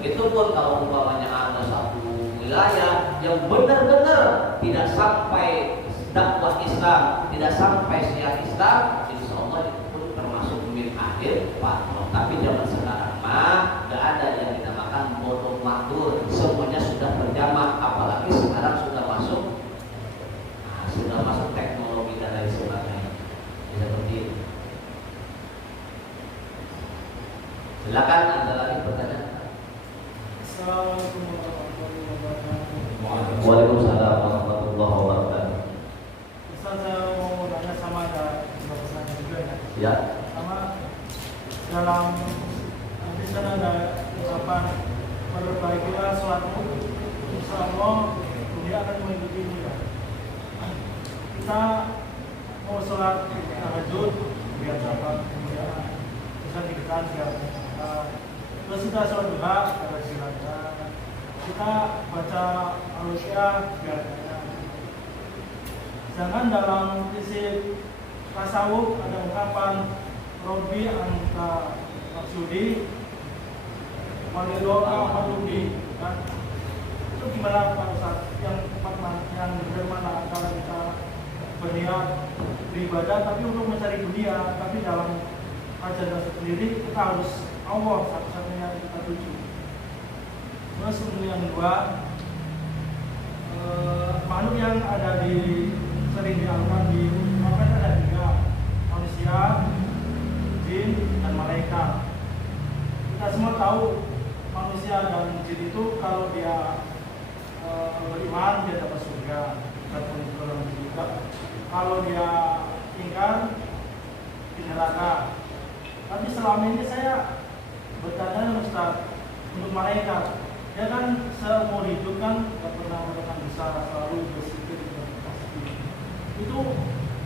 Begitupun kalau umpamanya ada satu wilayah yang benar-benar tidak sampai dakwah Islam, tidak sampai syiar Islam, insya Allah itu pun termasuk min ahlil fatrah. Tapi zaman sekarang mah gak ada yang dinamakan bodoh makmur, semuanya sudah terjamah. Apalagi sekarang sudah masuk teknologi dan lain sebagainya. Seperti itu. Silakan, ada lagi pertanyaan? Assalamualaikum warahmatullahi wabarakatuh. Waalaikumsalam warahmatullahi wabarakatuh. Ustaz, saya mau tanya sama ada pertanyaan juga ya. Ya. Sama dalam hadis kan ada ucapan perbaikilah sholatmu, insya Allah dunia akan mengikuti dia. Kita mau sholat tahajud biar dapat kemuliaan, bisa dikatakan biar terus kita sholat duha biar silakan, kita baca al-Qur'an biar enak. Jangan dalam prinsip tasawuf ada ungkapan Robbi anta maksudi walidoa madudi, kan? Itu gimana Pak Ustaz? Yang bagaimana antara kita berniat beribadah tapi untuk mencari dunia, tapi dalam ajaran sendiri kita harus Allah satu-satunya yang kita tuju. Terus untuk yang kedua, makhluk yang ada di sering diangkat di apa ada tiga, manusia, jin, dan malaikat. Kita semua tahu manusia dan jin itu kalau dia beriman dia dapat surga, dapat dalam juga. Kalau dia ingkar di neraka. Tapi selama ini saya bertanya dengan Ustaz, untuk malaikat, dia kan seumur hidup kan tidak pernah melakukan dosa, selalu bersikir positif. Itu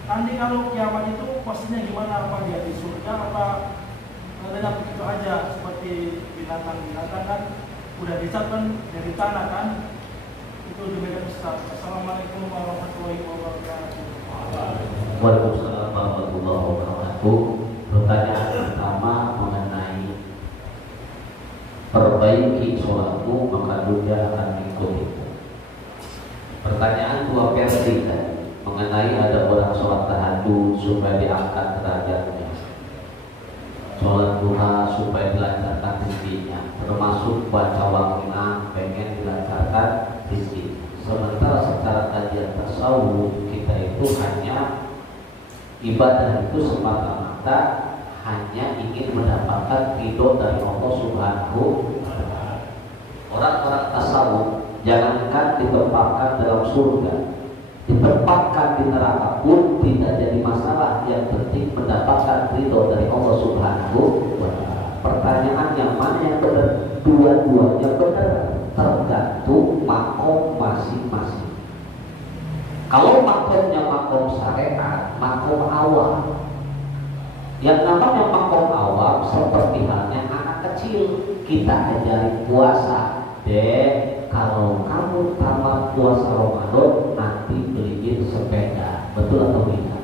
nanti kalau kiamat itu posisinya gimana? Apa dia di surga? Apa tidak begitu aja seperti binatang-binatang kan udah dicap kan dari tanah kan? Itu demikian Ustaz. Assalamualaikum warahmatullahi wabarakatuh. Waalaikumsalam warahmatullahi wabarakatuh. Pertanyaan pertama mengenai perbaiki sholatmu maka dunia akan mengikutimu. Pertanyaan dua versi tadi mengenai ada orang sholat tahajud supaya diangkat derajatnya, sholat duha supaya dilancarkan rezekinya, termasuk baca waqiah pengen dilancarkan rezeki. Sementara secara kajian tasawuf kita itu hanya ibadah itu semata-mata hanya ingin mendapatkan ridho dari Allah Subhanahu wa Ta'ala. Orang-orang tasawuf jangankan ditempatkan dalam surga, ditempatkan di neraka pun tidak jadi masalah. Yang penting mendapatkan ridho dari Allah Subhanahu wa Ta'ala. Pertanyaan yang mana yang benar? Dua-duanya benar, tergantung makom masing-masing. Kalau makomnya makom syariat, makom awam. Yang namanya makom awam seperti halnya anak kecil, kita ajarin puasa. Dek, kalau kamu tamat puasa Ramadan nanti beliin sepeda, betul atau tidak?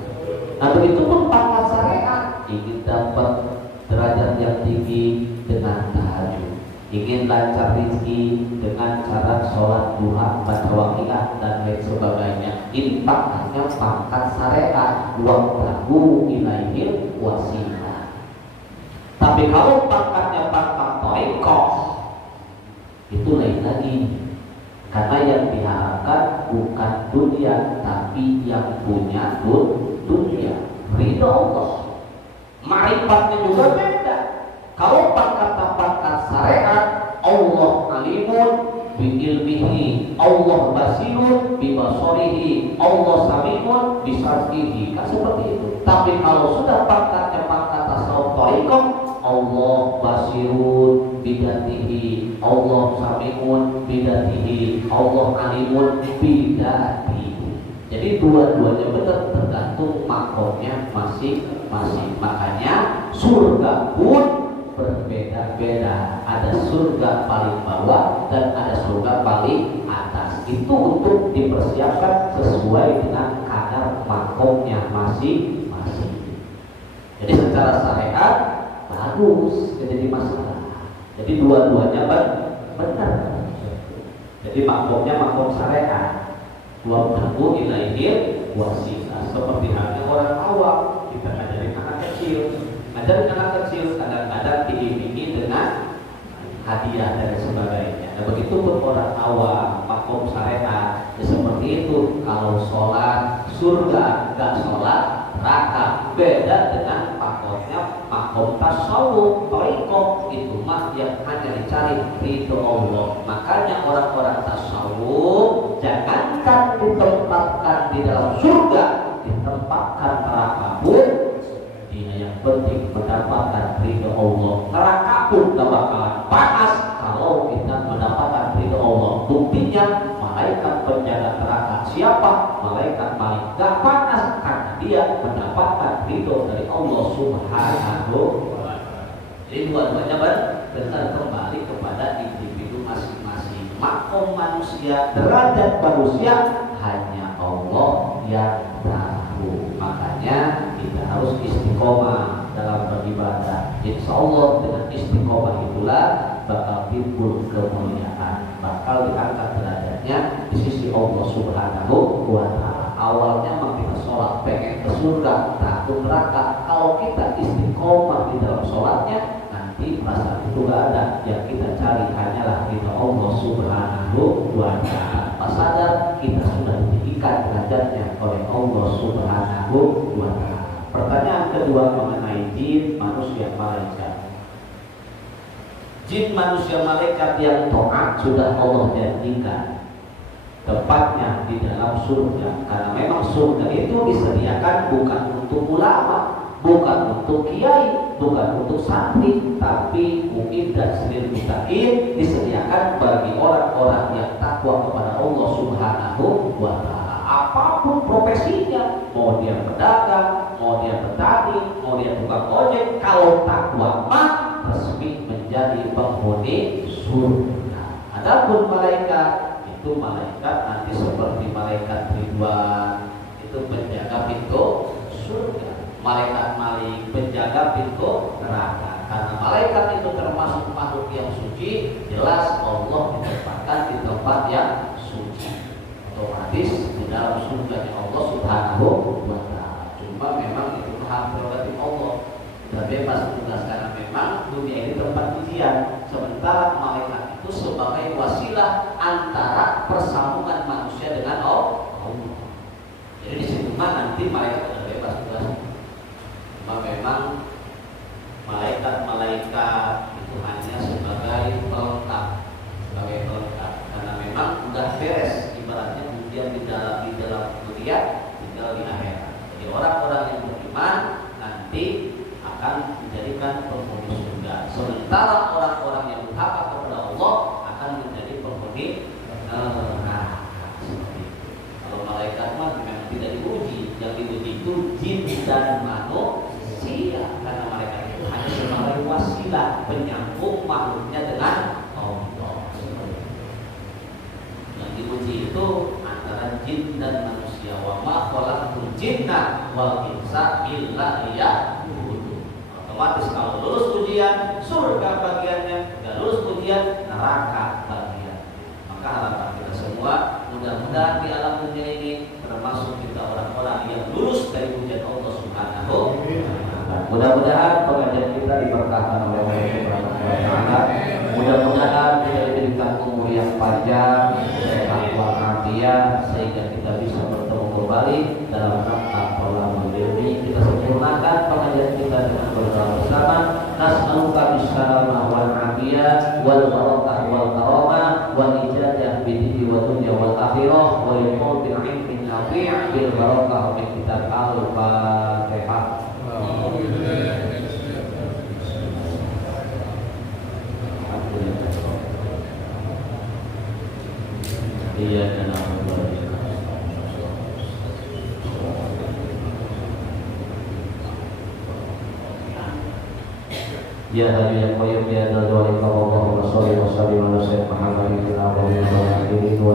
Nah begitu pun pangkat syariat, ingin dapat derajat yang tinggi dengan tahajud, ingin lancar rezeki dengan cara sholat duha, baca waqiah dan lain sebagainya. Ini pangkatnya pangkat syariat, wabtagu ilaihil wasilah. Tapi kalau pangkatnya pangkat thariqah, itu lain lagi. Karena yang diharapkan bukan dunia, tapi yang punya dunia, ridho Allah. Ma'rifatnya juga beda. Kalau pangkat syariat, Allah alimun bi ilmihi, Allah basirun bi basarihi, Allah sami'un bi sam'ihi. Kan seperti itu. Tapi kalau sudah pangkat tasawuf thariqah, Allah basirun bidatihi, Allah sami'un bidatihi, Allah alimun bidatihi. Jadi dua-duanya benar, tergantung makomnya masing-masing. Makanya surga pun berbeda-beda. Ada surga paling bawah dan ada surga paling atas. Itu untuk dipersiapkan sesuai dengan kadar makomnya masing-masing. Jadi secara syariat bagus, jadi masalah. Jadi dua-duanya benar. Jadi makomnya makom syariat. Wabtagu ilaihil wasilah. Seperti halnya orang awam, kita ngajarin anak kecil. Ngajarin anak kecil kadang-kadang diiringi dengan hadiah dan sebagainya. Nah begitu pun orang awam, makom syariat, ya seperti itu. Kalau sholat surga, gak sholat neraka. Beda dengan makom tasawuf thariqah, itu mah yang hanya dicari ridho Allah. Makanya orang-orang tasawuf jangankan ditempatkan di dalam surga, ditempatkan neraka pun dia yang penting mendapatkan ridho Allah. Neraka pun gak bakalan panas kalau kita mendapatkan ridho Allah. Buktinya malaikat penjaga neraka siapa? Malaikat paling gak panas karena dia mendapatkan ridho dari Allah Subhanahu wa Ta'ala. Jadi dua-duanya benar, kembali kepada individu masing-masing. Makom manusia, derajat manusia hanya Allah yang tahu. Makanya kita harus istiqomah dalam beribadah. Insya Allah dengan istiqomah itulah bakal timbul kemuliaan, bakal diangkat derajatnya di sisi Allah Subhanahu wa Ta'ala. Awalnya memang kita sholat pengen ke surga, takut neraka. Kalau kita istiqomah di dalam sholatnya, nanti perasaan itu gak ada. Yang kita cari hanyalah ridho Allah Subhanahu wa Ta'ala. Pas sadar kita sudah ditinggikan derajatnya oleh Allah Subhanahu wa Ta'ala. Pertanyaan kedua mengenai jin, manusia, malaikat. Jin, manusia, malaikat yang taat sudah Allah janjikan tepatnya di dalam surga. Karena memang surga itu disediakan bukan untuk ulama, bukan untuk kiai, bukan untuk santri, tapi uiddat lil muttaqin, disediakan bagi orang-orang yang takwa kepada Allah Subhanahu wa Ta'ala. Apapun profesinya, mau dia pedagang, mau dia petani, mau dia tukang ojek, kalau takwa mah resmi menjadi penghuni surga. Adapun malaikat, itu malaikat nanti seperti malaikat Ridwan, itu penjaga pintu surga. Malaikat Malik penjaga pintu neraka. Karena malaikat itu termasuk makhluk yang suci, jelas Allah ditempatkan di tempat yang suci. Otomatis di dalam surga Allah Subhanahu wa Ta'ala. Cuma memang itu hak prerogatif Allah. Tidak bebas tugas karena memang dunia ini tempat ujian. Sementara malaikat itu sebagai wasilah antara persambungan manusia dengan Allah. Jadi di situ mah nanti malaikat sudah bebas tugas. Cuma memang malaikat itu hanya sebagai pelengkap, karena memang udah beres. Ibaratnya dia di dalam antara orang-orang yang durhaka kepada Allah akan menjadi penghuni neraka. Kalau malaikat mah memang tidak diuji, yang diuji itu jin dan manusia, karena mereka itu hanya sebagai wasilah penyambung makhluknya dengan Allah. Yang diuji itu antara jin dan manusia. Wa ma khalaqtul jinna wal insa illa liya'budun. Otomatis kalau lulus ujian surga bagiannya, tidak lulus ujian neraka bagian. Maka harapan kita semua mudah-mudahan di alam dunia ini termasuk kita orang-orang yang lulus dari ujian Allah Subhanahu wa ta'ala. Mudah-mudahan pengajian kita diberkahkan oleh Allah Subhanahu wa ta'ala. Mudah-mudahan kita diberikan umur yang panjang, sehat walafiat, sehingga kita bisa bertemu kembali dalam rangka pola ilmi. Kita sempurnakan pengajian kita dengan berdoa bersama. Nas'aluka bisalamah wal afiyah wal barakah wal karamah wal ijazah bidini wa dunya wal akhirah wa ilmu bil ilmi nafi' bil barakah min kitab al-Fatihah. Iya dan Ya Hayyu ya Qayyum ya Dzal Jalali wal Ikram wa sholli wa sallim ala sayyidina Muhammadin wa ala alihi wa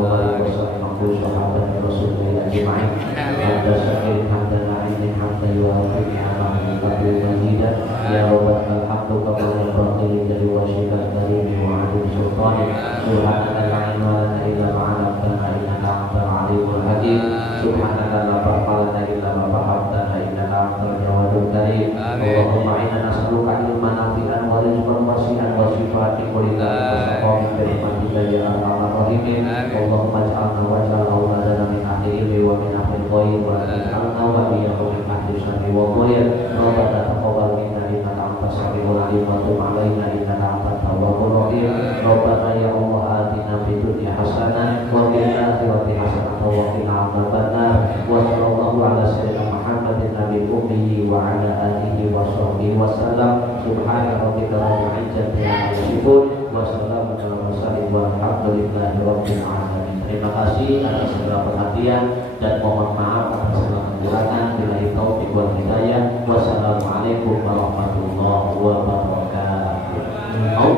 sahbihi maqbul sahabat Rasulullah ajma'in. Hamdan syakirin hamdan na'im hamdan yuwafiqu ni'amahu wa majidan ya rabbal hamdu kama yanbaghi li wajhika karim wa 'azim sultani subhanaka la ilma lana illa ma 'allamtana innaka antal alimul hakim subhanaka la ilma illa ma 'allamtana innaka antal jawadul karim. Allahumma inna nas'aluka ilman nafi'an wa rizqan wasi'an wa sifatin kullina tasaqamin bi rahmatika ya arhamar rahimin. Allahumma ij'alna waj'al auladana min ahli ilmi wa min ahli ghaib wa ij'alna wa iyyahum min ahli syarri wa khair. Rabbana taqabbal minna innaka antas samiul alim wa tub 'alaina innaka antat tawwabur rahim. Rabbana ya Allah atina fid dunya hasanah wa fil akhirati hasanah wa qina adzabannar. Wa sallallahu ala sayyidina Muhammadin nabiyil ummi wa ala alihi wa sahbihi wa sallam. Subhana rabbika rabbil izzati amma yasifun wa salamun alal mursalin walhamdulillahi rabbil alamin. Terima kasih atas segala perhatian dan mohon maaf atas segala kekurangan. Billahi taufiq wal hidayah. Wassalamualaikum warahmatullahi wabarakatuh.